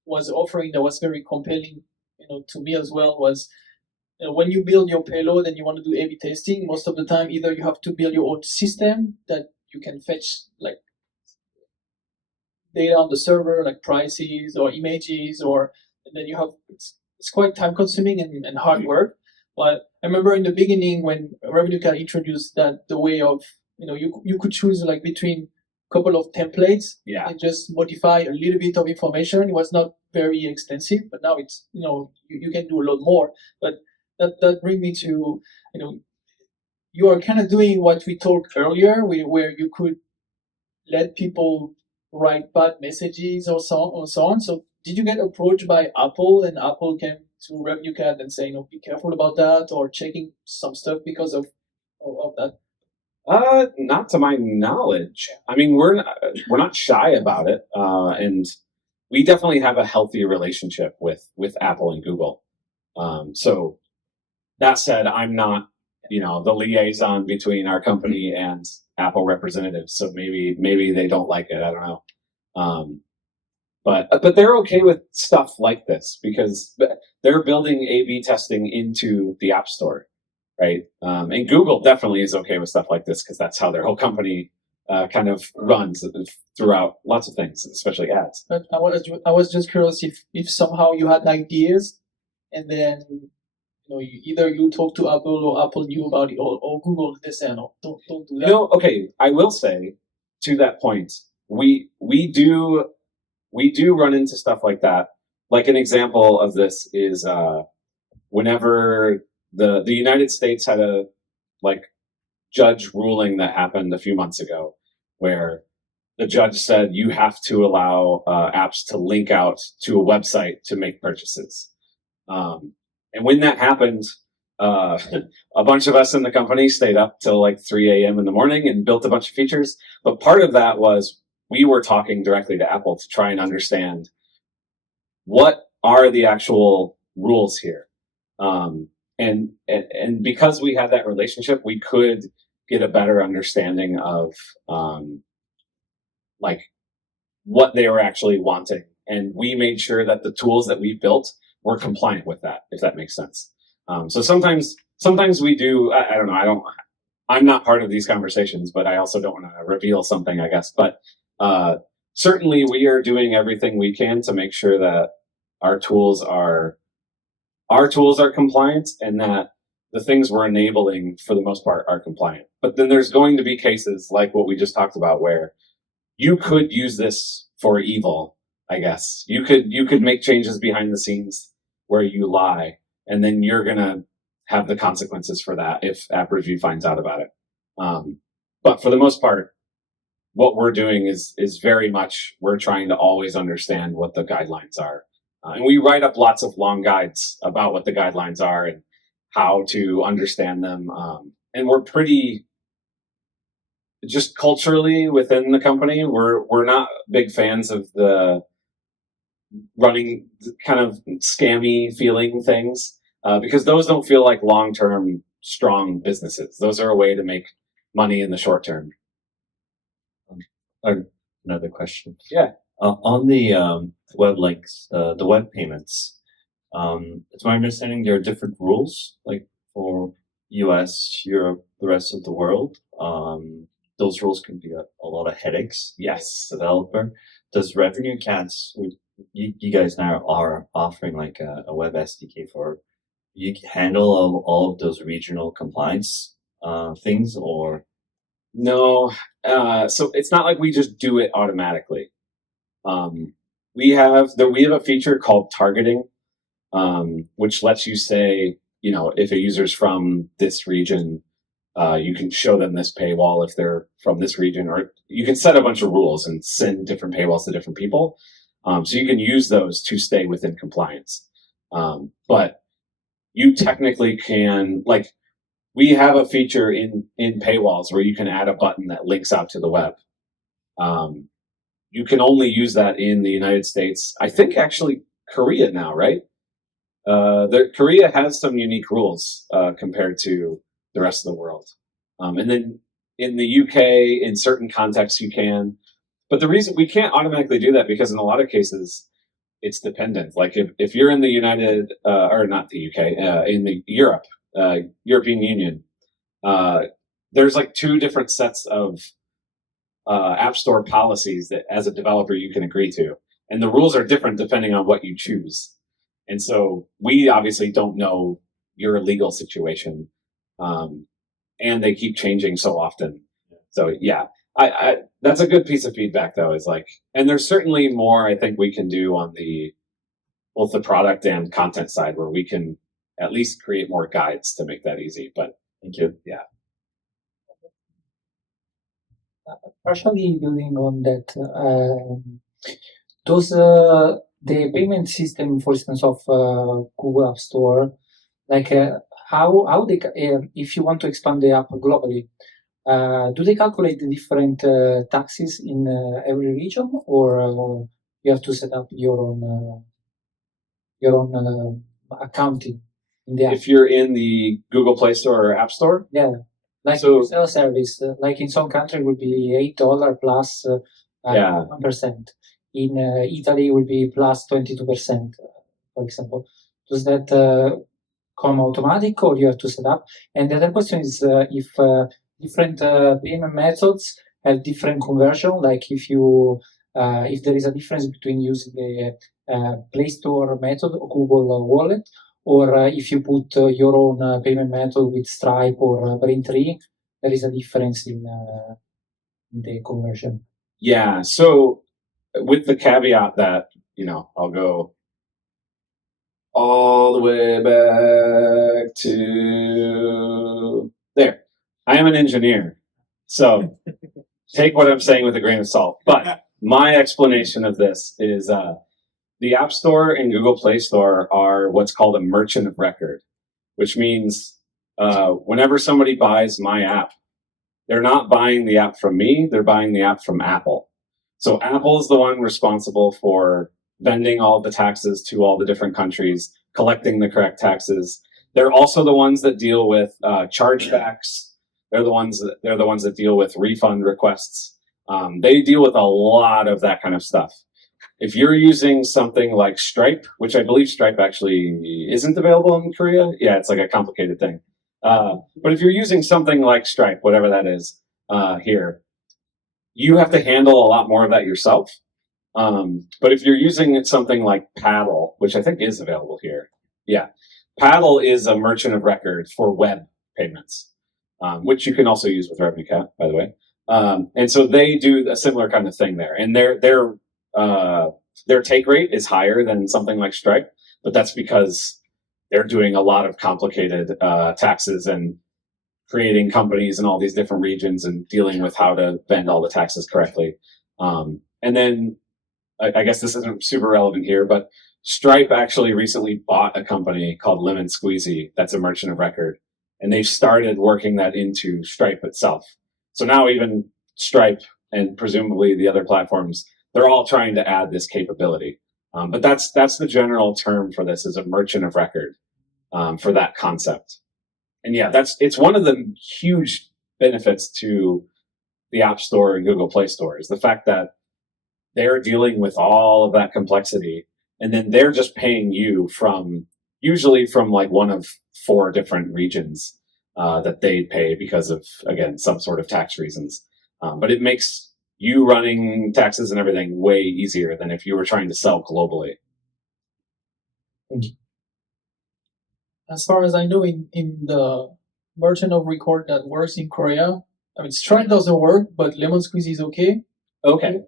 was offering that was very compelling, to me as well, was when you build your payload and you want to do A/B testing, most of the time either you have to build your own system that you can fetch like data on the server, like prices or images, and then you have it's quite time consuming and hard work. But I remember in the beginning when RevenueCat introduced that the way of you could choose like between a couple of templates and just modify a little bit of information. It was not very extensive, but now it's you can do a lot more. But that brings me to you are kind of doing what we talked earlier, where you could let people write bad messages or so on. So did you get approached by Apple and Apple came to RevenueCat and say, be careful about that or checking some stuff because of that? Not to my knowledge. I mean, we're not shy about it, and we definitely have a healthy relationship with Apple and Google. So that said, I'm not, the liaison between our company and Apple representatives. So maybe they don't like it. I don't know. But they're okay with stuff like this because they're building A/B testing into the App Store. Right. And Google definitely is okay with stuff like this because that's how their whole company kind of runs throughout lots of things, especially ads. But I was just curious if somehow you had ideas and then either you talk to Apple or Apple knew about it or Google they say no, don't do that. Okay. I will say to that point, we do run into stuff like that. Like an example of this is whenever the United States had a judge ruling that happened a few months ago where the judge said you have to allow apps to link out to a website to make purchases. And when that happened, a bunch of us in the company stayed up till like 3 a.m. in the morning and built a bunch of features. But part of that was we were talking directly to Apple to try and understand what are the actual rules here. And because we had that relationship, we could get a better understanding of like what they were actually wanting. And we made sure that the tools that we built were compliant with that, if that makes sense. So sometimes we do, I don't know, I'm not part of these conversations, but I also don't want to reveal something, I guess. But certainly we are doing everything we can to make sure that our tools are compliant and that the things we're enabling for the most part are compliant. But then there's going to be cases like what we just talked about where you could use this for evil, I guess. You could make changes behind the scenes where you lie, and then you're gonna have the consequences for that if App Review finds out about it. But for the most part, what we're doing is very much, we're trying to always understand what the guidelines are. And we write up lots of long guides about what the guidelines are and how to understand them. And we're pretty, just culturally within the company, we're not big fans of the running kind of scammy feeling things, because those don't feel like long-term strong businesses. Those are a way to make money in the short term. Another question. Yeah. On the web links, the web payments, it's my understanding there are different rules, like for US, Europe, the rest of the world. Those rules can be a lot of headaches. Yes. Developer. Does RevenueCat, you guys now are offering like a web SDK for you can handle all of those regional compliance things, or No. So it's not like we just do it automatically. We have a feature called targeting, which lets you say, if a user's from this region, you can show them this paywall if they're from this region, or you can set a bunch of rules and send different paywalls to different people. So you can use those to stay within compliance. But you technically can, like, we have a feature in paywalls where you can add a button that links out to the web. You can only use that in the United States. I think actually Korea now, right? Korea has some unique rules compared to the rest of the world. And then in the UK, in certain contexts, you can. But the reason we can't automatically do that, because in a lot of cases, it's dependent. Like if you're in the United, or not the UK, in the European Union, there's like two different sets of App Store policies that as a developer you can agree to. And the rules are different depending on what you choose. And so we obviously don't know your legal situation. And they keep changing so often. So yeah, I that's a good piece of feedback though, is like, and there's certainly more I think we can do on both the product and content side where we can at least create more guides to make that easy. But thank you. Yeah. Partially building on that, those the payment system, for instance, of Google App Store, like how they if you want to expand the app globally, do they calculate the different taxes in every region, or you have to set up your own accounting in the app? If you're in the Google Play Store or App Store, Yeah. Like So- self-service, like in some country would be $8 plus Yeah. 1%. In Italy would be plus 22%, for example. Does that come automatic, or you have to set up? And the other question is if different payment methods have different conversion, like if there is a difference between using the Play Store method or Google Wallet, or if you put your own payment method with Stripe or Braintree, there is a difference in the conversion. Yeah. So with the caveat that, I'll go all the way back to there. I am an engineer. So take what I'm saying with a grain of salt. But my explanation of this is the App Store and Google Play Store are what's called a merchant of record, which means whenever somebody buys my app, they're not buying the app from me, they're buying the app from Apple. So Apple is the one responsible for vending all the taxes to all the different countries, collecting the correct taxes. They're also the ones that deal with chargebacks. They're the ones that deal with refund requests. They deal with a lot of that kind of stuff. If you're using something like Stripe, which I believe Stripe actually isn't available in Korea, yeah, it's like a complicated thing. But if you're using something like Stripe, whatever that is, here, you have to handle a lot more of that yourself. But if you're using something like Paddle, which I think is available here, yeah, Paddle is a merchant of record for web payments, which you can also use with RevenueCat, by the way. And so they do a similar kind of thing there, and their take rate is higher than something like Stripe, but that's because they're doing a lot of complicated taxes and creating companies in all these different regions and dealing with how to vend all the taxes correctly. And then I guess this isn't super relevant here, but Stripe actually recently bought a company called Lemon Squeezy that's a merchant of record, and they've started working that into Stripe itself. So now even Stripe and presumably the other platforms, they're all trying to add this capability. But that's the general term for this, is a merchant of record for that concept. And yeah, it's one of the huge benefits to the App Store and Google Play Store is the fact that they're dealing with all of that complexity, and then they're just paying you usually from like one of 4 different regions that they pay because of, again, some sort of tax reasons. But it makes you running taxes and everything way easier than if you were trying to sell globally. As far as I know, in the merchant of record that works in Korea, I mean, Stripe doesn't work, but Lemon Squeezy is okay. Okay.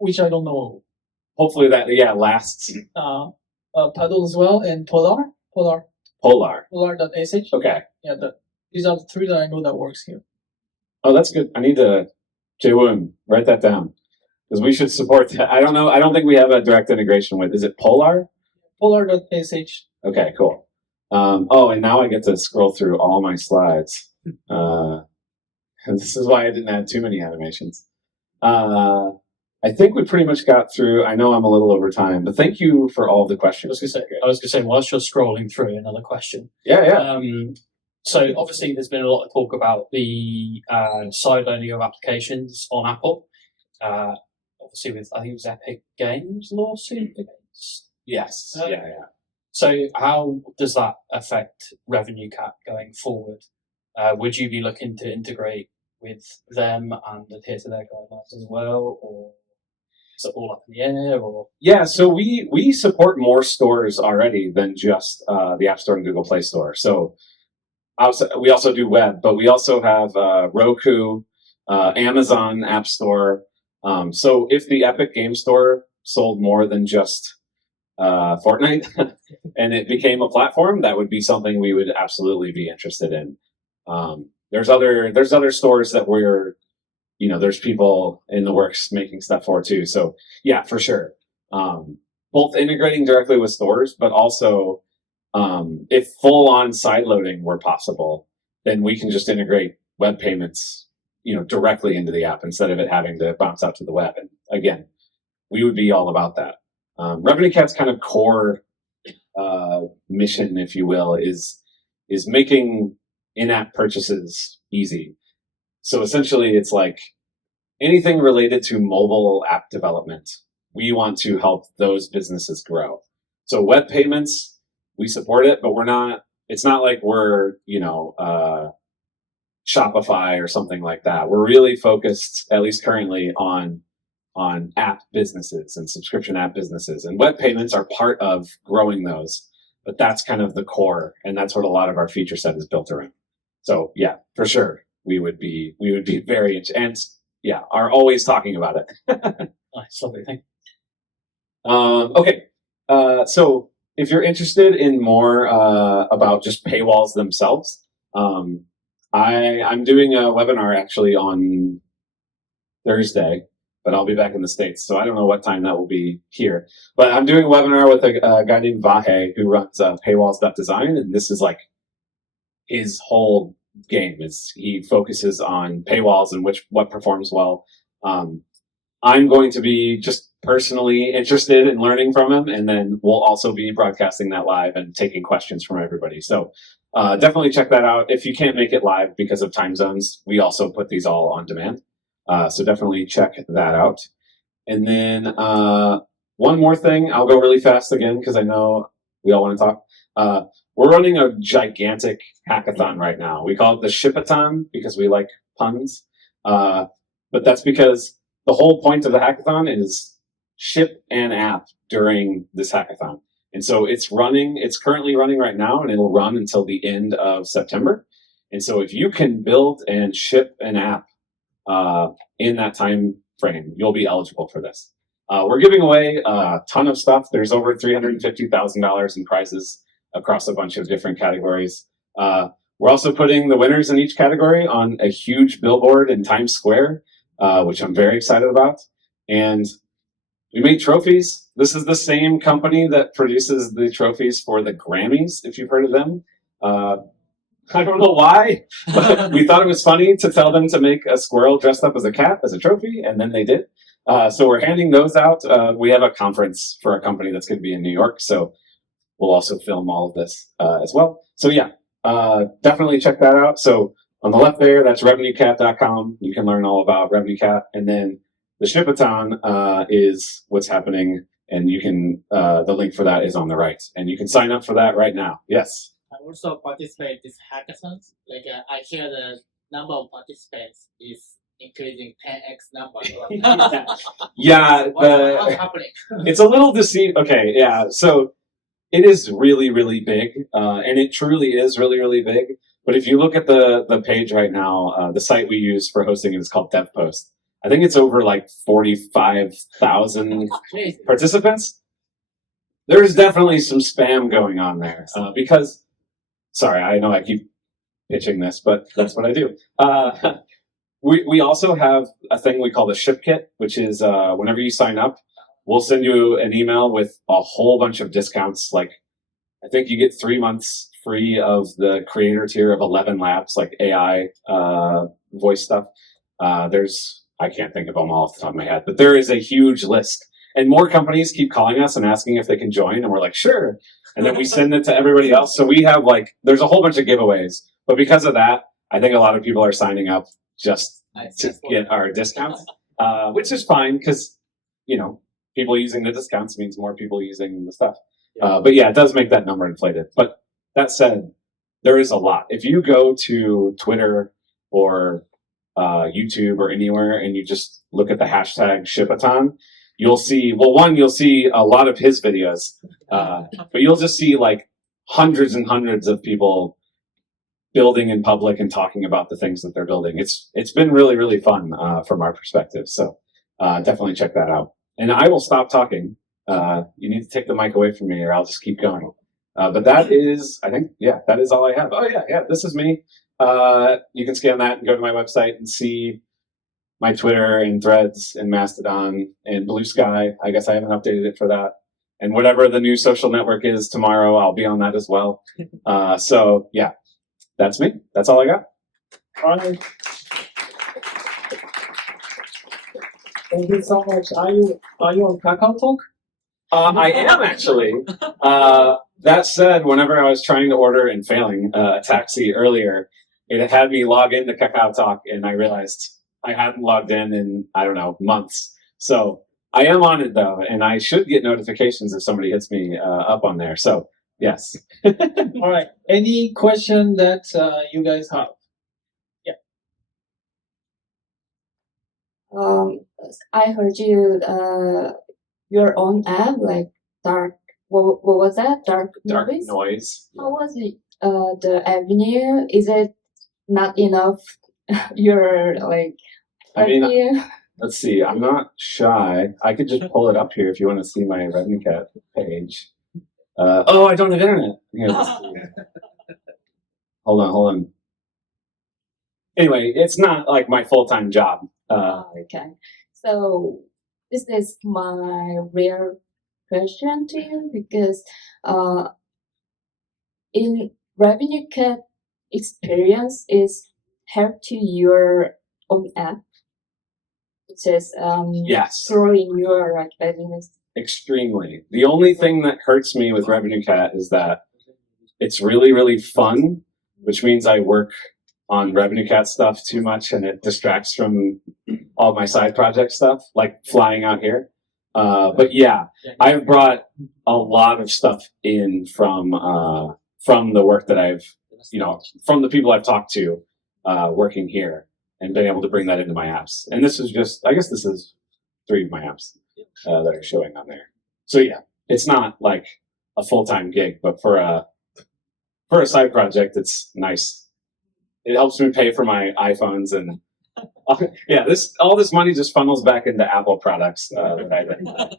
Which I don't know. Hopefully that, yeah, lasts. Paddle as well, and Polar. Polar.sh. Okay. Yeah, these are the 3 that I know that works here. Oh, that's good. I need to, Jae-woon, write that down, because we should support that. I don't know. I don't think we have a direct integration with. Is it Polar? Polar.sh. Okay, cool. Oh, and now I get to scroll through all my slides. This is why I didn't add too many animations. I think we pretty much got through. I know I'm a little over time, but thank you for all the questions. I was gonna say, whilst you're scrolling through, another question. Yeah. So obviously, there's been a lot of talk about the sideloading of applications on Apple. Obviously, with I think it was Epic Games lawsuit against. Yes. Yeah. So how does that affect RevenueCat going forward? Would you be looking to integrate with them and adhere to their guidelines as well, or is it all up in the air? Or yeah, so we support more stores already than just the App Store and Google Play Store. So we also do web, but we also have Roku, Amazon App Store. So if the Epic Game Store sold more than just Fortnite and it became a platform, that would be something we would absolutely be interested in. There's other stores that there's people in the works making stuff for too. So yeah, for sure. Both integrating directly with stores, but also if full on side loading were possible, then we can just integrate web payments, directly into the app instead of it having to bounce out to the web. And again, we would be all about that. RevenueCat's kind of core mission, if you will, is making in-app purchases easy. So essentially, it's like anything related to mobile app development, we want to help those businesses grow. So web payments, we support it, but it's not like we're, Shopify or something like that. We're really focused, at least currently, on app businesses and subscription app businesses, and web payments are part of growing those, but that's kind of the core, and that's what a lot of our feature set is built around. So yeah, for sure, we would be very and yeah, are always talking about it. nice, lovely thing. Okay, so if you're interested in more about just paywalls themselves, I'm doing a webinar actually on Thursday, but I'll be back in the States. So I don't know what time that will be here. But I'm doing a webinar with a guy named Vahe who runs paywall.design. And this is like his whole game is he focuses on paywalls and what performs well. I'm going to be just personally interested in learning from him, and then we'll also be broadcasting that live and taking questions from everybody. So definitely check that out. If you can't make it live because of time zones, we also put these all on demand. So definitely check that out. And then one more thing, I'll go really fast again because I know we all want to talk. We're running a gigantic hackathon right now. We call it the Shipathon because we like puns. But that's because the whole point of the hackathon is ship an app during this hackathon. And so it's currently running right now, and it'll run until the end of September. And so if you can build and ship an app in that time frame, you'll be eligible for this. We're giving away a ton of stuff. There's over $350,000 in prizes across a bunch of different categories. We're also putting the winners in each category on a huge billboard in Times Square, which I'm very excited about. And we made trophies. This is the same company that produces the trophies for the Grammys, if you've heard of them. I don't know why, but we thought it was funny to tell them to make a squirrel dressed up as a cat as a trophy, and then they did. So we're handing those out. We have a conference for a company that's going to be in New York, so we'll also film all of this as well. So yeah, definitely check that out. So on the left there, that's RevenueCat.com. You can learn all about RevenueCat. And then the Shipathon is what's happening, and you can the link for that is on the right, and you can sign up for that right now. Yes. I also participate in this hackathons. Like I hear the number of participants is increasing 10x number. Yeah, What's happening? it's a little deceived. Okay, yeah. So it is really, really big, and it truly is really, really big. But if you look at the page right now, the site we use for hosting it is called DevPost. I think it's over like 45,000 participants. There's definitely some spam going on there because, sorry, I know I keep pitching this, but that's what I do. We also have a thing we call the Ship Kit, which is whenever you sign up, we'll send you an email with a whole bunch of discounts. Like, I think you get 3 months free of the creator tier of 11 labs, like AI voice stuff. I can't think of them all off the top of my head, but there is a huge list. And more companies keep calling us and asking if they can join, and we're like, sure. And then we send it to everybody else. So we have there's a whole bunch of giveaways. But because of that, I think a lot of people are signing up just to get our discounts, which is fine because, people using the discounts means more people using the stuff. But yeah, it does make that number inflated. But that said, there is a lot. If you go to Twitter or YouTube or anywhere and you just look at the hashtag Shipathon, you'll see a lot of his videos, but you'll just see like hundreds and hundreds of people building in public and talking about the things that they're building. It's been really, really fun from our perspective. So definitely check that out. And I will stop talking. You need to take the mic away from me or I'll just keep going. But that is, I think, that is all I have. Oh yeah, this is me. You can scan that and go to my website and see my Twitter and Threads and Mastodon and Blue Sky. I guess I haven't updated it for that. And whatever the new social network is tomorrow, I'll be on that as well. So yeah, that's me. That's all I got. All right. Thank you so much. Are you on Kakao Talk? I am actually. That said, whenever I was trying to order and failing a taxi earlier, it had me log into Kakao Talk, and I realized I hadn't logged in, I don't know, months. So I am on it though, and I should get notifications if somebody hits me up on there. So yes. All right. Any question that you guys have? Yeah. I heard you your own app like dark. What was that? Dark noise. Noise. How was it? The avenue, is it not enough? You're like. I mean, let's see. I'm not shy. I could just pull it up here if you want to see my RevenueCat page. I don't have internet. Here, let's see. Hold on. Anyway, it's not like my full-time job. Okay. So this is my real question to you because in RevenueCat experience is help to your own app, which is Yes. growing your like business. Extremely. The only thing that hurts me with RevenueCat is that it's really, really fun, which means I work on RevenueCat stuff too much and it distracts from all my side project stuff, like flying out here. But yeah, I've brought a lot of stuff in from the work that I've, from the people I've talked to working here and been able to bring that into my apps. And this is just, I guess this is 3 of my apps that are showing on there. So yeah, it's not like a full-time gig, but for a side project, it's nice. It helps me pay for my iPhones and yeah, all this money just funnels back into Apple products that I buy.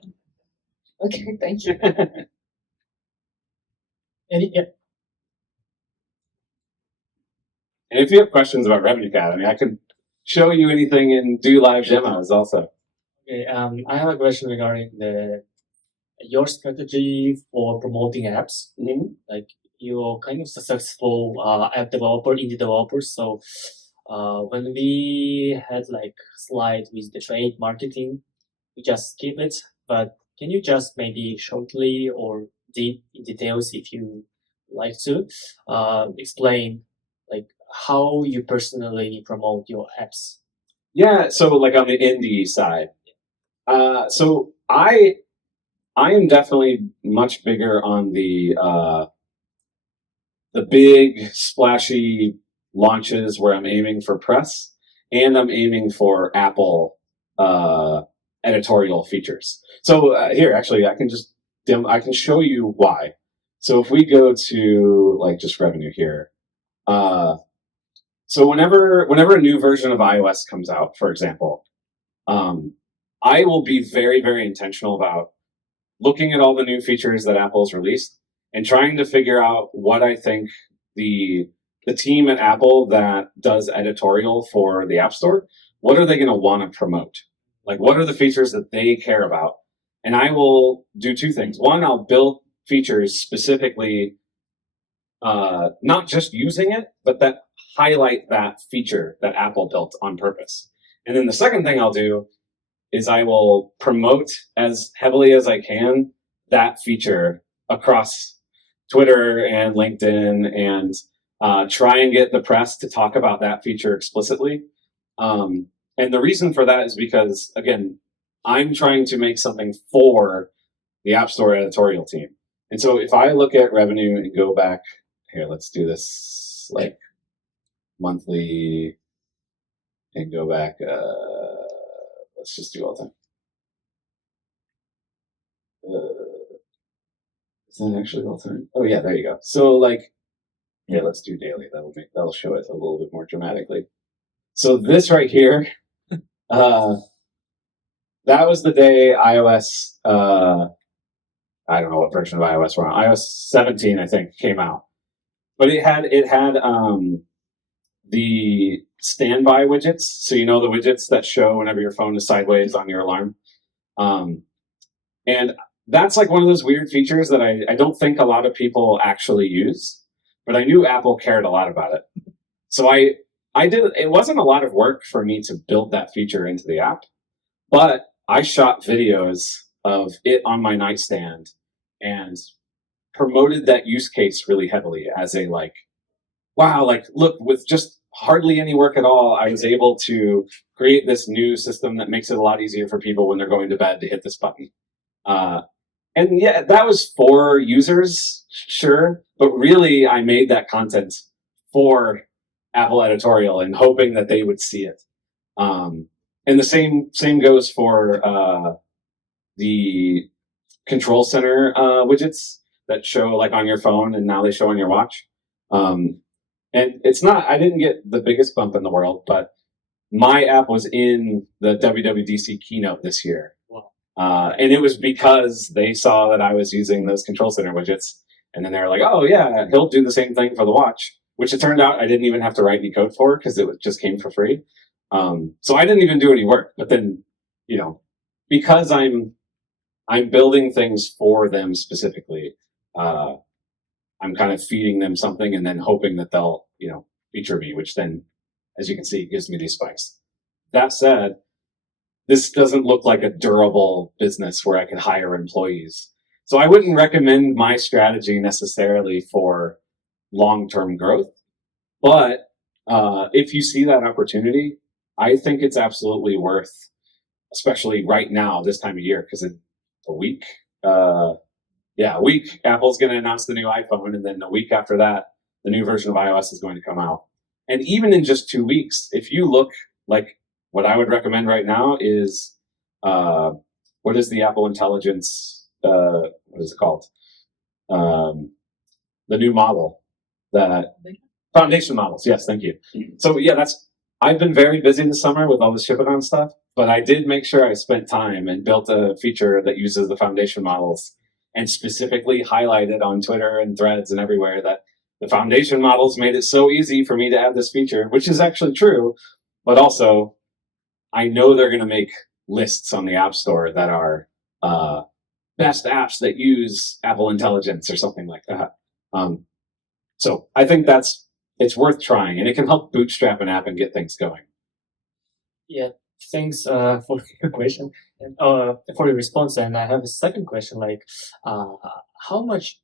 Okay, thank you. Yeah. And if you have questions about RevenueCat, I mean, I can show you anything and do live demos also. Okay, I have a question regarding your strategy for promoting apps. Mm-hmm. Like you're kind of successful app developer, indie developer. So when we had like slide with the trade marketing, we just skip it. But can you just maybe shortly or deep in details, if you like to, explain like how you personally promote your apps? Yeah, so like on the indie side, so I am definitely much bigger on the big splashy launches where I'm aiming for press and I'm aiming for Apple editorial features. So here, actually, I can show you why. So if we go to like just revenue here, so whenever a new version of iOS comes out, for example, I will be very, very intentional about looking at all the new features that Apple's released and trying to figure out what I think the team at Apple that does editorial for the App Store, what are they going to want to promote? Like, what are the features that they care about? And I will do 2 things. One, I'll build features specifically, not just using it, but that highlight that feature that Apple built on purpose. And then the second thing I'll do is I will promote as heavily as I can that feature across Twitter and LinkedIn and try and get the press to talk about that feature explicitly. And the reason for that is because, again, I'm trying to make something for the App Store editorial team. And so if I look at revenue and go back, here, let's do this like monthly and go back, let's just do all the time. Is that actually all the time? Oh yeah, there you go. So like, yeah, let's do daily. That'll show it a little bit more dramatically. So this right here, that was the day iOS, I don't know what version of iOS we're on. iOS 17, I think, came out. But it had the standby widgets. So you know the widgets that show whenever your phone is sideways on your alarm. And that's like one of those weird features that I don't think a lot of people actually use. But I knew Apple cared a lot about it. So it wasn't a lot of work for me to build that feature into the app. But I shot videos of it on my nightstand and promoted that use case really heavily as a like, wow, like look, with just hardly any work at all, I was able to create this new system that makes it a lot easier for people when they're going to bed to hit this button. And yeah, that was for users, sure, but really I made that content for Apple editorial and hoping that they would see it. And the same goes for the control center widgets that show like on your phone and now they show on your watch. And it's not, I didn't get the biggest bump in the world, but my app was in the WWDC keynote this year. And it was because they saw that I was using those control center widgets. And then they were like, oh yeah, he'll do the same thing for the watch, which it turned out I didn't even have to write any code for because it just came for free. So I didn't even do any work, but then, because I'm building things for them specifically, I'm kind of feeding them something and then hoping that they'll, feature me, which then, as you can see, gives me these spikes. That said, this doesn't look like a durable business where I could hire employees. So I wouldn't recommend my strategy necessarily for long-term growth. But if you see that opportunity, I think it's absolutely worth, especially right now, this time of year, because in a week, a week, Apple's going to announce the new iPhone, and then a week after that, the new version of iOS is going to come out. And even in just 2 weeks, if you look, like, what I would recommend right now is, what is the Apple Intelligence, what is it called? The new model, that foundation models. Yes, thank you. So yeah, I've been very busy this summer with all the Chapman stuff, but I did make sure I spent time and built a feature that uses the foundation models and specifically highlighted on Twitter and Threads and everywhere that the foundation models made it so easy for me to add this feature, which is actually true, but also I know they're going to make lists on the App Store that are best apps that use Apple Intelligence or something like that. So I think it's worth trying, and it can help bootstrap an app and get things going. Yeah, thanks for your question and for your response. And I have a second question, like how much,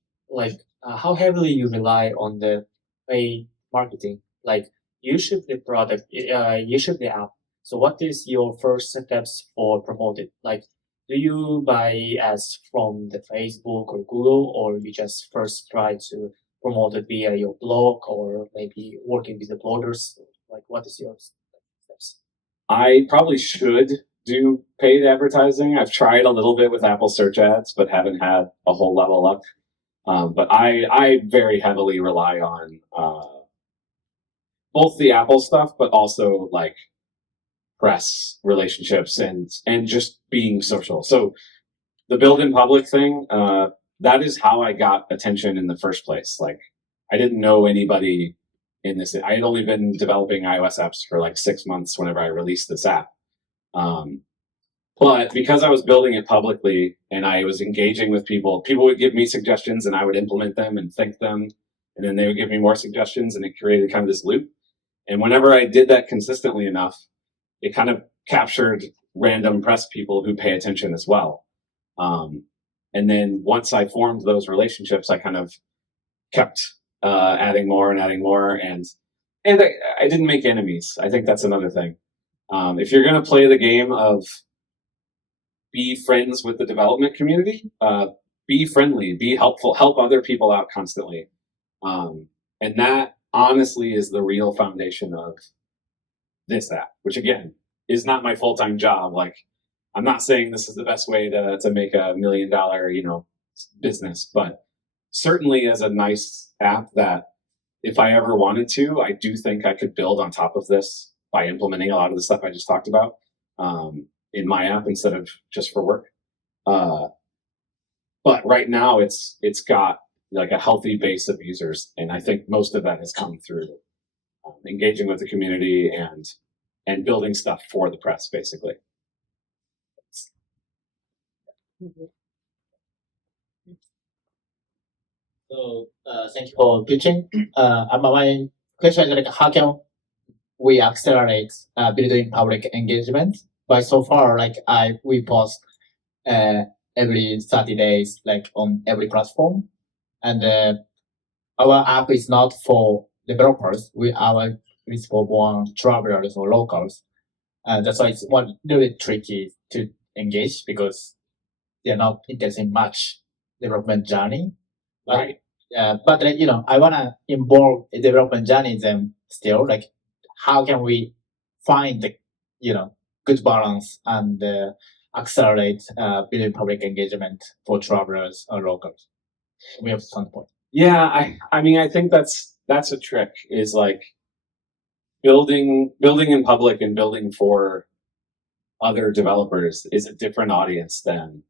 how heavily you rely on the paid marketing? Like you ship the product, you ship the app. So what is your first steps for promoting? Like, do you buy ads from the Facebook or Google, or you just first try to promote it via your blog or maybe working with the bloggers? Like, what is your steps? I probably should do paid advertising. I've tried a little bit with Apple search ads, but haven't had a whole lot of luck. But I very heavily rely on both the Apple stuff, but also like press relationships and just being social. So the build in public thing, that is how I got attention in the first place. Like, I didn't know anybody in this. I had only been developing iOS apps for like 6 months whenever I released this app. But because I was building it publicly and I was engaging with people would give me suggestions and I would implement them and thank them. And then they would give me more suggestions, and it created kind of this loop. And whenever I did that consistently enough, it kind of captured random press people who pay attention as well. And then once I formed those relationships, I kind of kept adding more, and I didn't make enemies. I think that's another thing. If you're going to play the game of be friends with the development community, be friendly, be helpful, help other people out constantly. And that honestly is the real foundation of this app, which again is not my full-time job. Like, I'm not saying this is the best way to make $1 million, business, but certainly as a nice app that if I ever wanted to, I do think I could build on top of this by implementing a lot of the stuff I just talked about in my app instead of just for work. But right now it's got like a healthy base of users, and I think most of that has come through engaging with the community and building stuff for the press, basically. So thank you for pitching. My question is like, how can we accelerate building public engagement? But so far, like we post every 30 days, like on every platform, and our app is not for developers. Our is for more travelers or locals. That's why it's really tricky to engage because they're not interested in much development journey. Right. But I wanna involve a development journey in them still. Like, how can we find the good balance and accelerate building public engagement for travelers or locals? We have some point. Yeah, I mean, I think that's a trick, is like building in public and building for other developers is a different audience than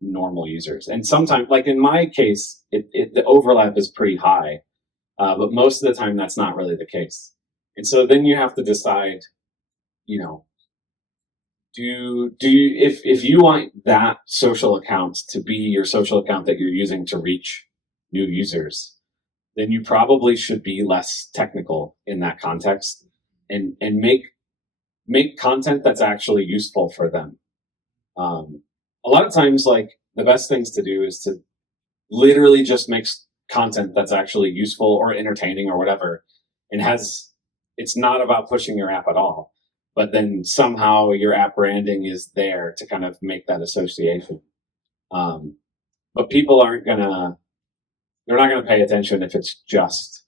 normal users. And sometimes, like in my case, the overlap is pretty high, but most of the time that's not really the case. And so then you have to decide, you know, do you, if you want that social account to be your social account that you're using to reach new users, then you probably should be less technical in that context and make content that's actually useful for them. A lot of times, like, the best things to do is to literally just make content that's actually useful or entertaining or whatever, and it's not about pushing your app at all, but then somehow your app branding is there to kind of make that association. But people they're not gonna pay attention if it's just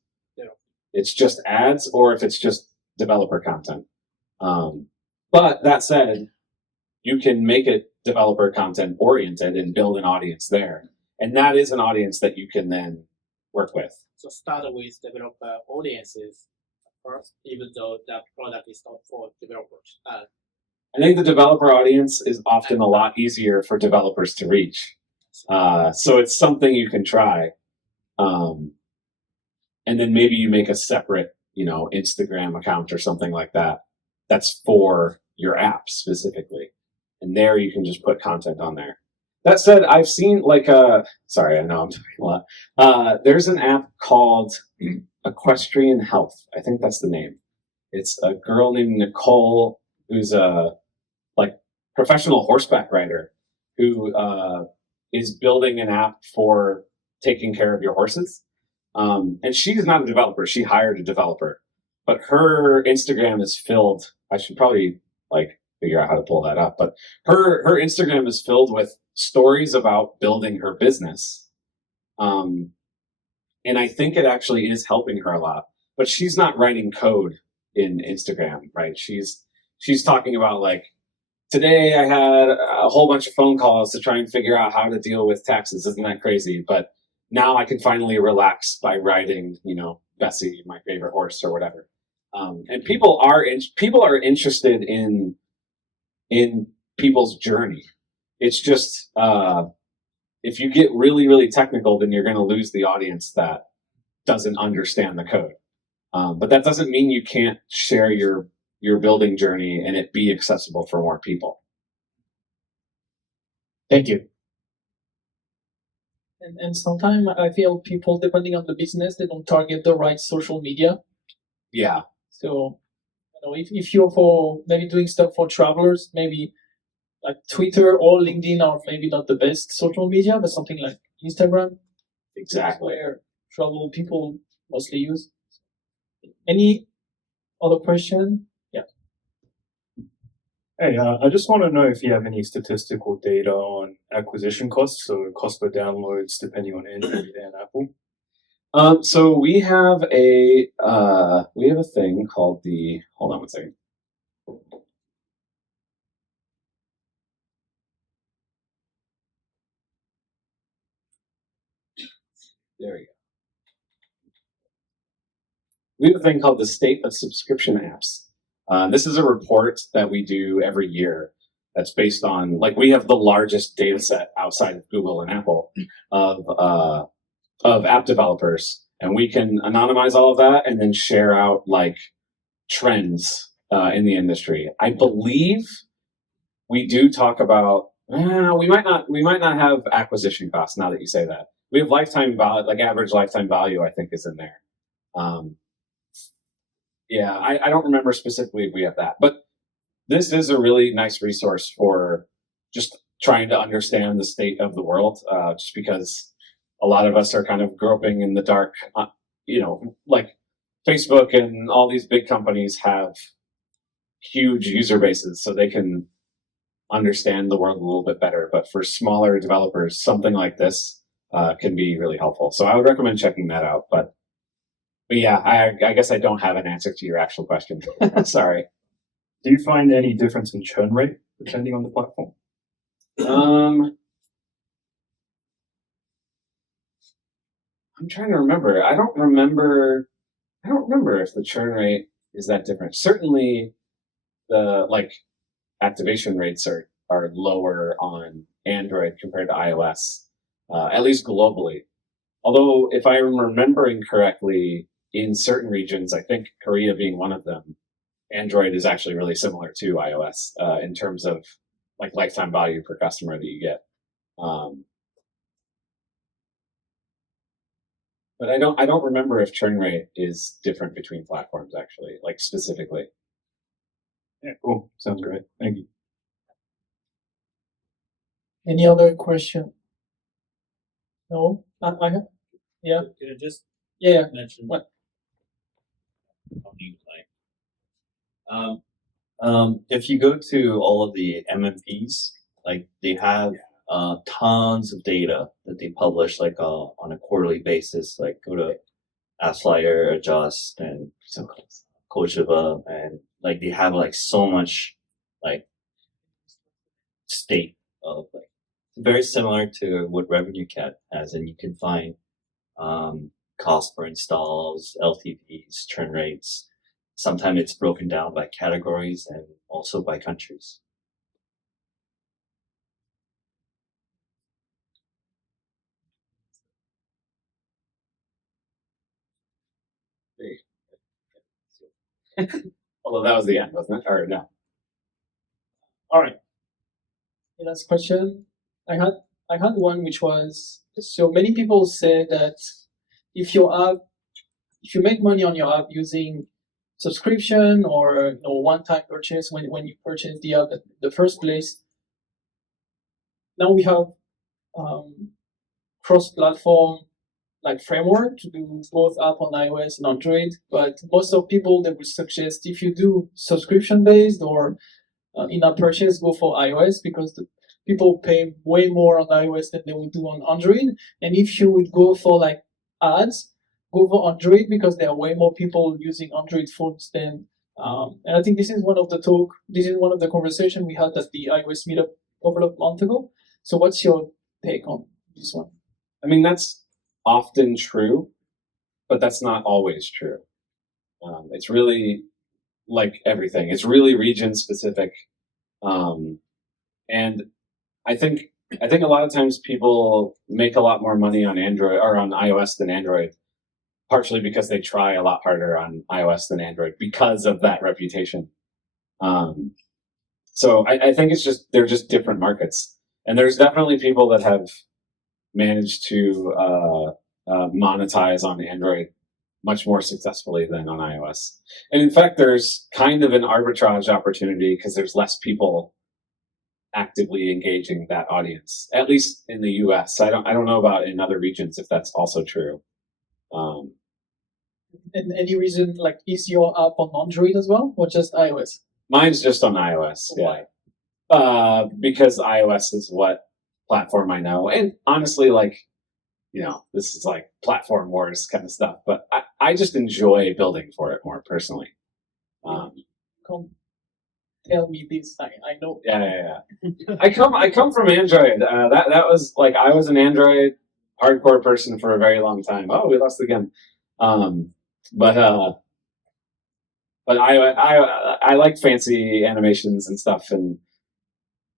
ads or if it's just developer content. But that said, you can make it developer content oriented and build an audience there. And that is an audience that you can then work with. So start with developer audiences first, even though that product is not for developers. I think the developer audience is often a lot easier for developers to reach. So it's something you can try. And then maybe you make a separate, Instagram account or something like that. That's for your app specifically. And there you can just put content on there. That said, I've seen sorry, I know I'm talking a lot. There's an app called Equestrian Health. I think that's the name. It's a girl named Nicole who's a professional horseback rider who is building an app for taking care of your horses. And she's not a developer. She hired a developer. But her Instagram is filled. I should probably figure out how to pull that up. But her Instagram is filled with stories about building her business. And I think it actually is helping her a lot. But she's not writing code in Instagram, right? She's talking about today I had a whole bunch of phone calls to try and figure out how to deal with taxes. Isn't that crazy? But now I can finally relax by riding, Bessie, my favorite horse, or whatever. And people are interested in people's journey. It's just if you get really, really technical, then you're going to lose the audience that doesn't understand the code. But that doesn't mean you can't share your building journey and it be accessible for more people. Thank you. And sometimes I feel people, depending on the business, they don't target the right social media. Yeah. So, if you're for maybe doing stuff for travelers, maybe like Twitter or LinkedIn are maybe not the best social media, but something like Instagram. Exactly. Where travel people mostly use. Any other question? Yeah. Hey, I just want to know if you have any statistical data on acquisition costs, so cost per downloads depending on Android and Apple. So we have a thing called hold on one second. There you go. We have a thing called the State of Subscription Apps. This is a report that we do every year that's based on, we have the largest data set outside of Google and Apple of app developers. And we can anonymize all of that and then share out trends in the industry. I believe we do talk about, we might not have acquisition costs now that you say that. We have lifetime value, average lifetime value, I think, is in there. Yeah, I don't remember specifically if we have that, but this is a really nice resource for just trying to understand the state of the world, just because a lot of us are kind of groping in the dark. Facebook and all these big companies have huge user bases, so they can understand the world a little bit better. But for smaller developers, something like this can be really helpful. So I would recommend checking that out. But yeah, I guess I don't have an answer to your actual question. Sorry. Do you find any difference in churn rate depending on the platform? I'm trying to remember. I don't remember if the churn rate is that different. Certainly the activation rates are lower on Android compared to iOS, at least globally. Although if I'm remembering correctly, in certain regions, I think Korea being one of them, Android is actually really similar to iOS in terms of like lifetime value per customer that you get. But I don't remember if churn rate is different between platforms actually, like specifically. Yeah, cool. Sounds great. Thank you. Any other question? No? Yeah. Could I just Yeah. mention What? If you go to all of the MMPs, like they have tons of data that they publish like on a quarterly basis. Like go to AppsFlyer, Adjust, and so Kojava, and like they have like so much like state of like very similar to what RevenueCat has, and you can find cost per installs, LTVs, churn rates. Sometimes it's broken down by categories and also by countries. Although that was the end, wasn't it? Or no? All right. The last question. I had one which was, so many people say that if you make money on your app using subscription or one-time purchase when you purchase the app at the first place, now we have cross-platform like framework to do both app on iOS and Android, but most of people, they would suggest if you do subscription based or in-app purchase, go for iOS because the people pay way more on iOS than they would do on Android. And if you would go for like ads, go for Android because there are way more people using Android phones than. And I think this is one of the conversation we had at the iOS meetup a couple of months ago. So what's your take on this one? I mean, that's often true, but that's not always true. It's really like everything. It's really region specific. And I think a lot of times people make a lot more money on Android or on iOS than Android, partially because they try a lot harder on iOS than Android because of that reputation. So I think they're just different markets. And there's definitely people that have managed to monetize on Android much more successfully than on iOS. And in fact, there's kind of an arbitrage opportunity because there's less people actively engaging that audience, at least in the US. I don't know about in other regions if that's also true. And any reason, like, is your app on Android as well, or just iOS? Mine's just on iOS, yeah. Because iOS is what platform I know. And honestly, like, this is like platform wars kind of stuff, but I just enjoy building for it more personally. Come tell me this. I know. Yeah. I come from Android. That was like, I was an Android hardcore person for a very long time. Oh, we lost again. But I like fancy animations and stuff, and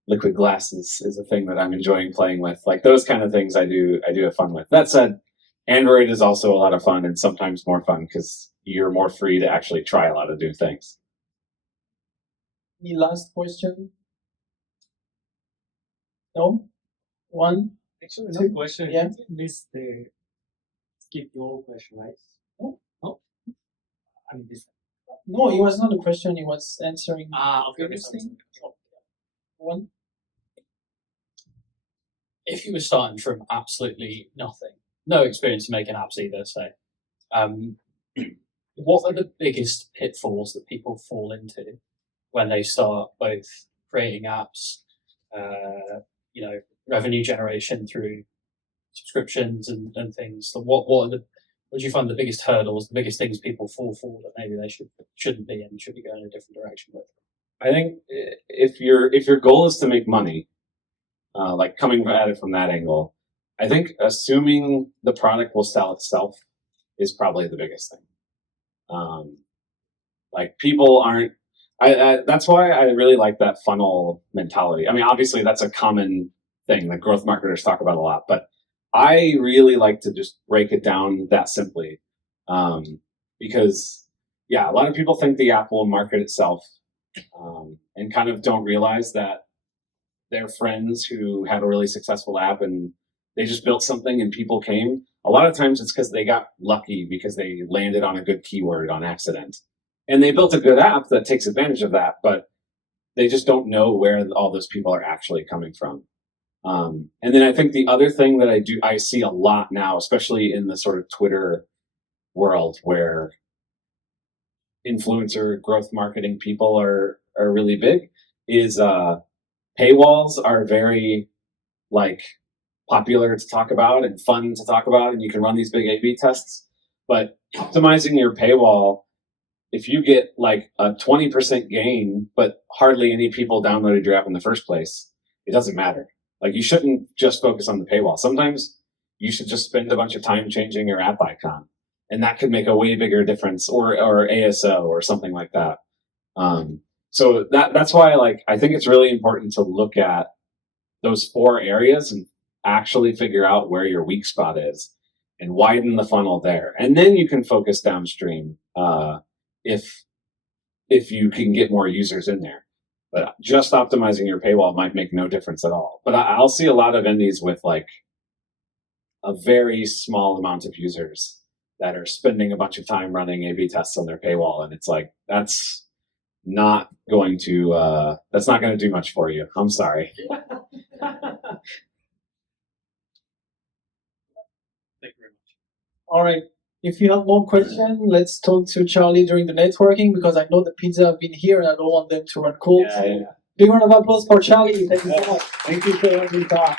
liquid glass is a thing that I'm enjoying playing with. Like those kind of things I do have fun with. That said, Android is also a lot of fun and sometimes more fun because you're more free to actually try a lot of new things. Any last question? No? One? Actually, Two? no question. Yeah. Missed the skip your question, right? No. I mean, this. No, it was not a question. It was answering Okay. previous thing. One? If you were starting from absolutely nothing, no experience in making apps either, say, what are the biggest pitfalls that people fall into when they start both creating apps, revenue generation through subscriptions and things? So what do you find the biggest hurdles, the biggest things people fall for that maybe they shouldn't be and should be going in a different direction with? I think if your goal is to make money, like coming at it from that angle, I think assuming the product will sell itself is probably the biggest thing. Like people aren't. That's why I really like that funnel mentality. I mean, obviously that's a common thing that growth marketers talk about a lot, but I really like to just break it down that simply, because yeah, a lot of people think the app will market itself, and kind of don't realize that their friends who have a really successful app and they just built something and people came. A lot of times it's because they got lucky because they landed on a good keyword on accident. And they built a good app that takes advantage of that, but they just don't know where all those people are actually coming from. And then I think the other thing that I see a lot now, especially in the sort of Twitter world where influencer growth marketing people are really big, is paywalls are very like popular to talk about and fun to talk about, and you can run these big A/B tests. But optimizing your paywall, if you get like a 20% gain, but hardly any people downloaded your app in the first place, it doesn't matter. Like you shouldn't just focus on the paywall. Sometimes you should just spend a bunch of time changing your app icon, and that could make a way bigger difference, or ASO or something like that. So that's why I think it's really important to look at those 4 areas and actually figure out where your weak spot is and widen the funnel there. And then you can focus downstream if you can get more users in there. But just optimizing your paywall might make no difference at all. But I'll see a lot of indies with like a very small amount of users that are spending a bunch of time running A/B tests on their paywall, and it's like that's not going to do much for you. I'm sorry. Thank you very much. All right. If you have more questions, let's talk to Charlie during the networking, because I know the pizza have been here and I don't want them to run cold. Yeah. Big round of applause for Charlie. Thank you so much. Thank you for letting me talk.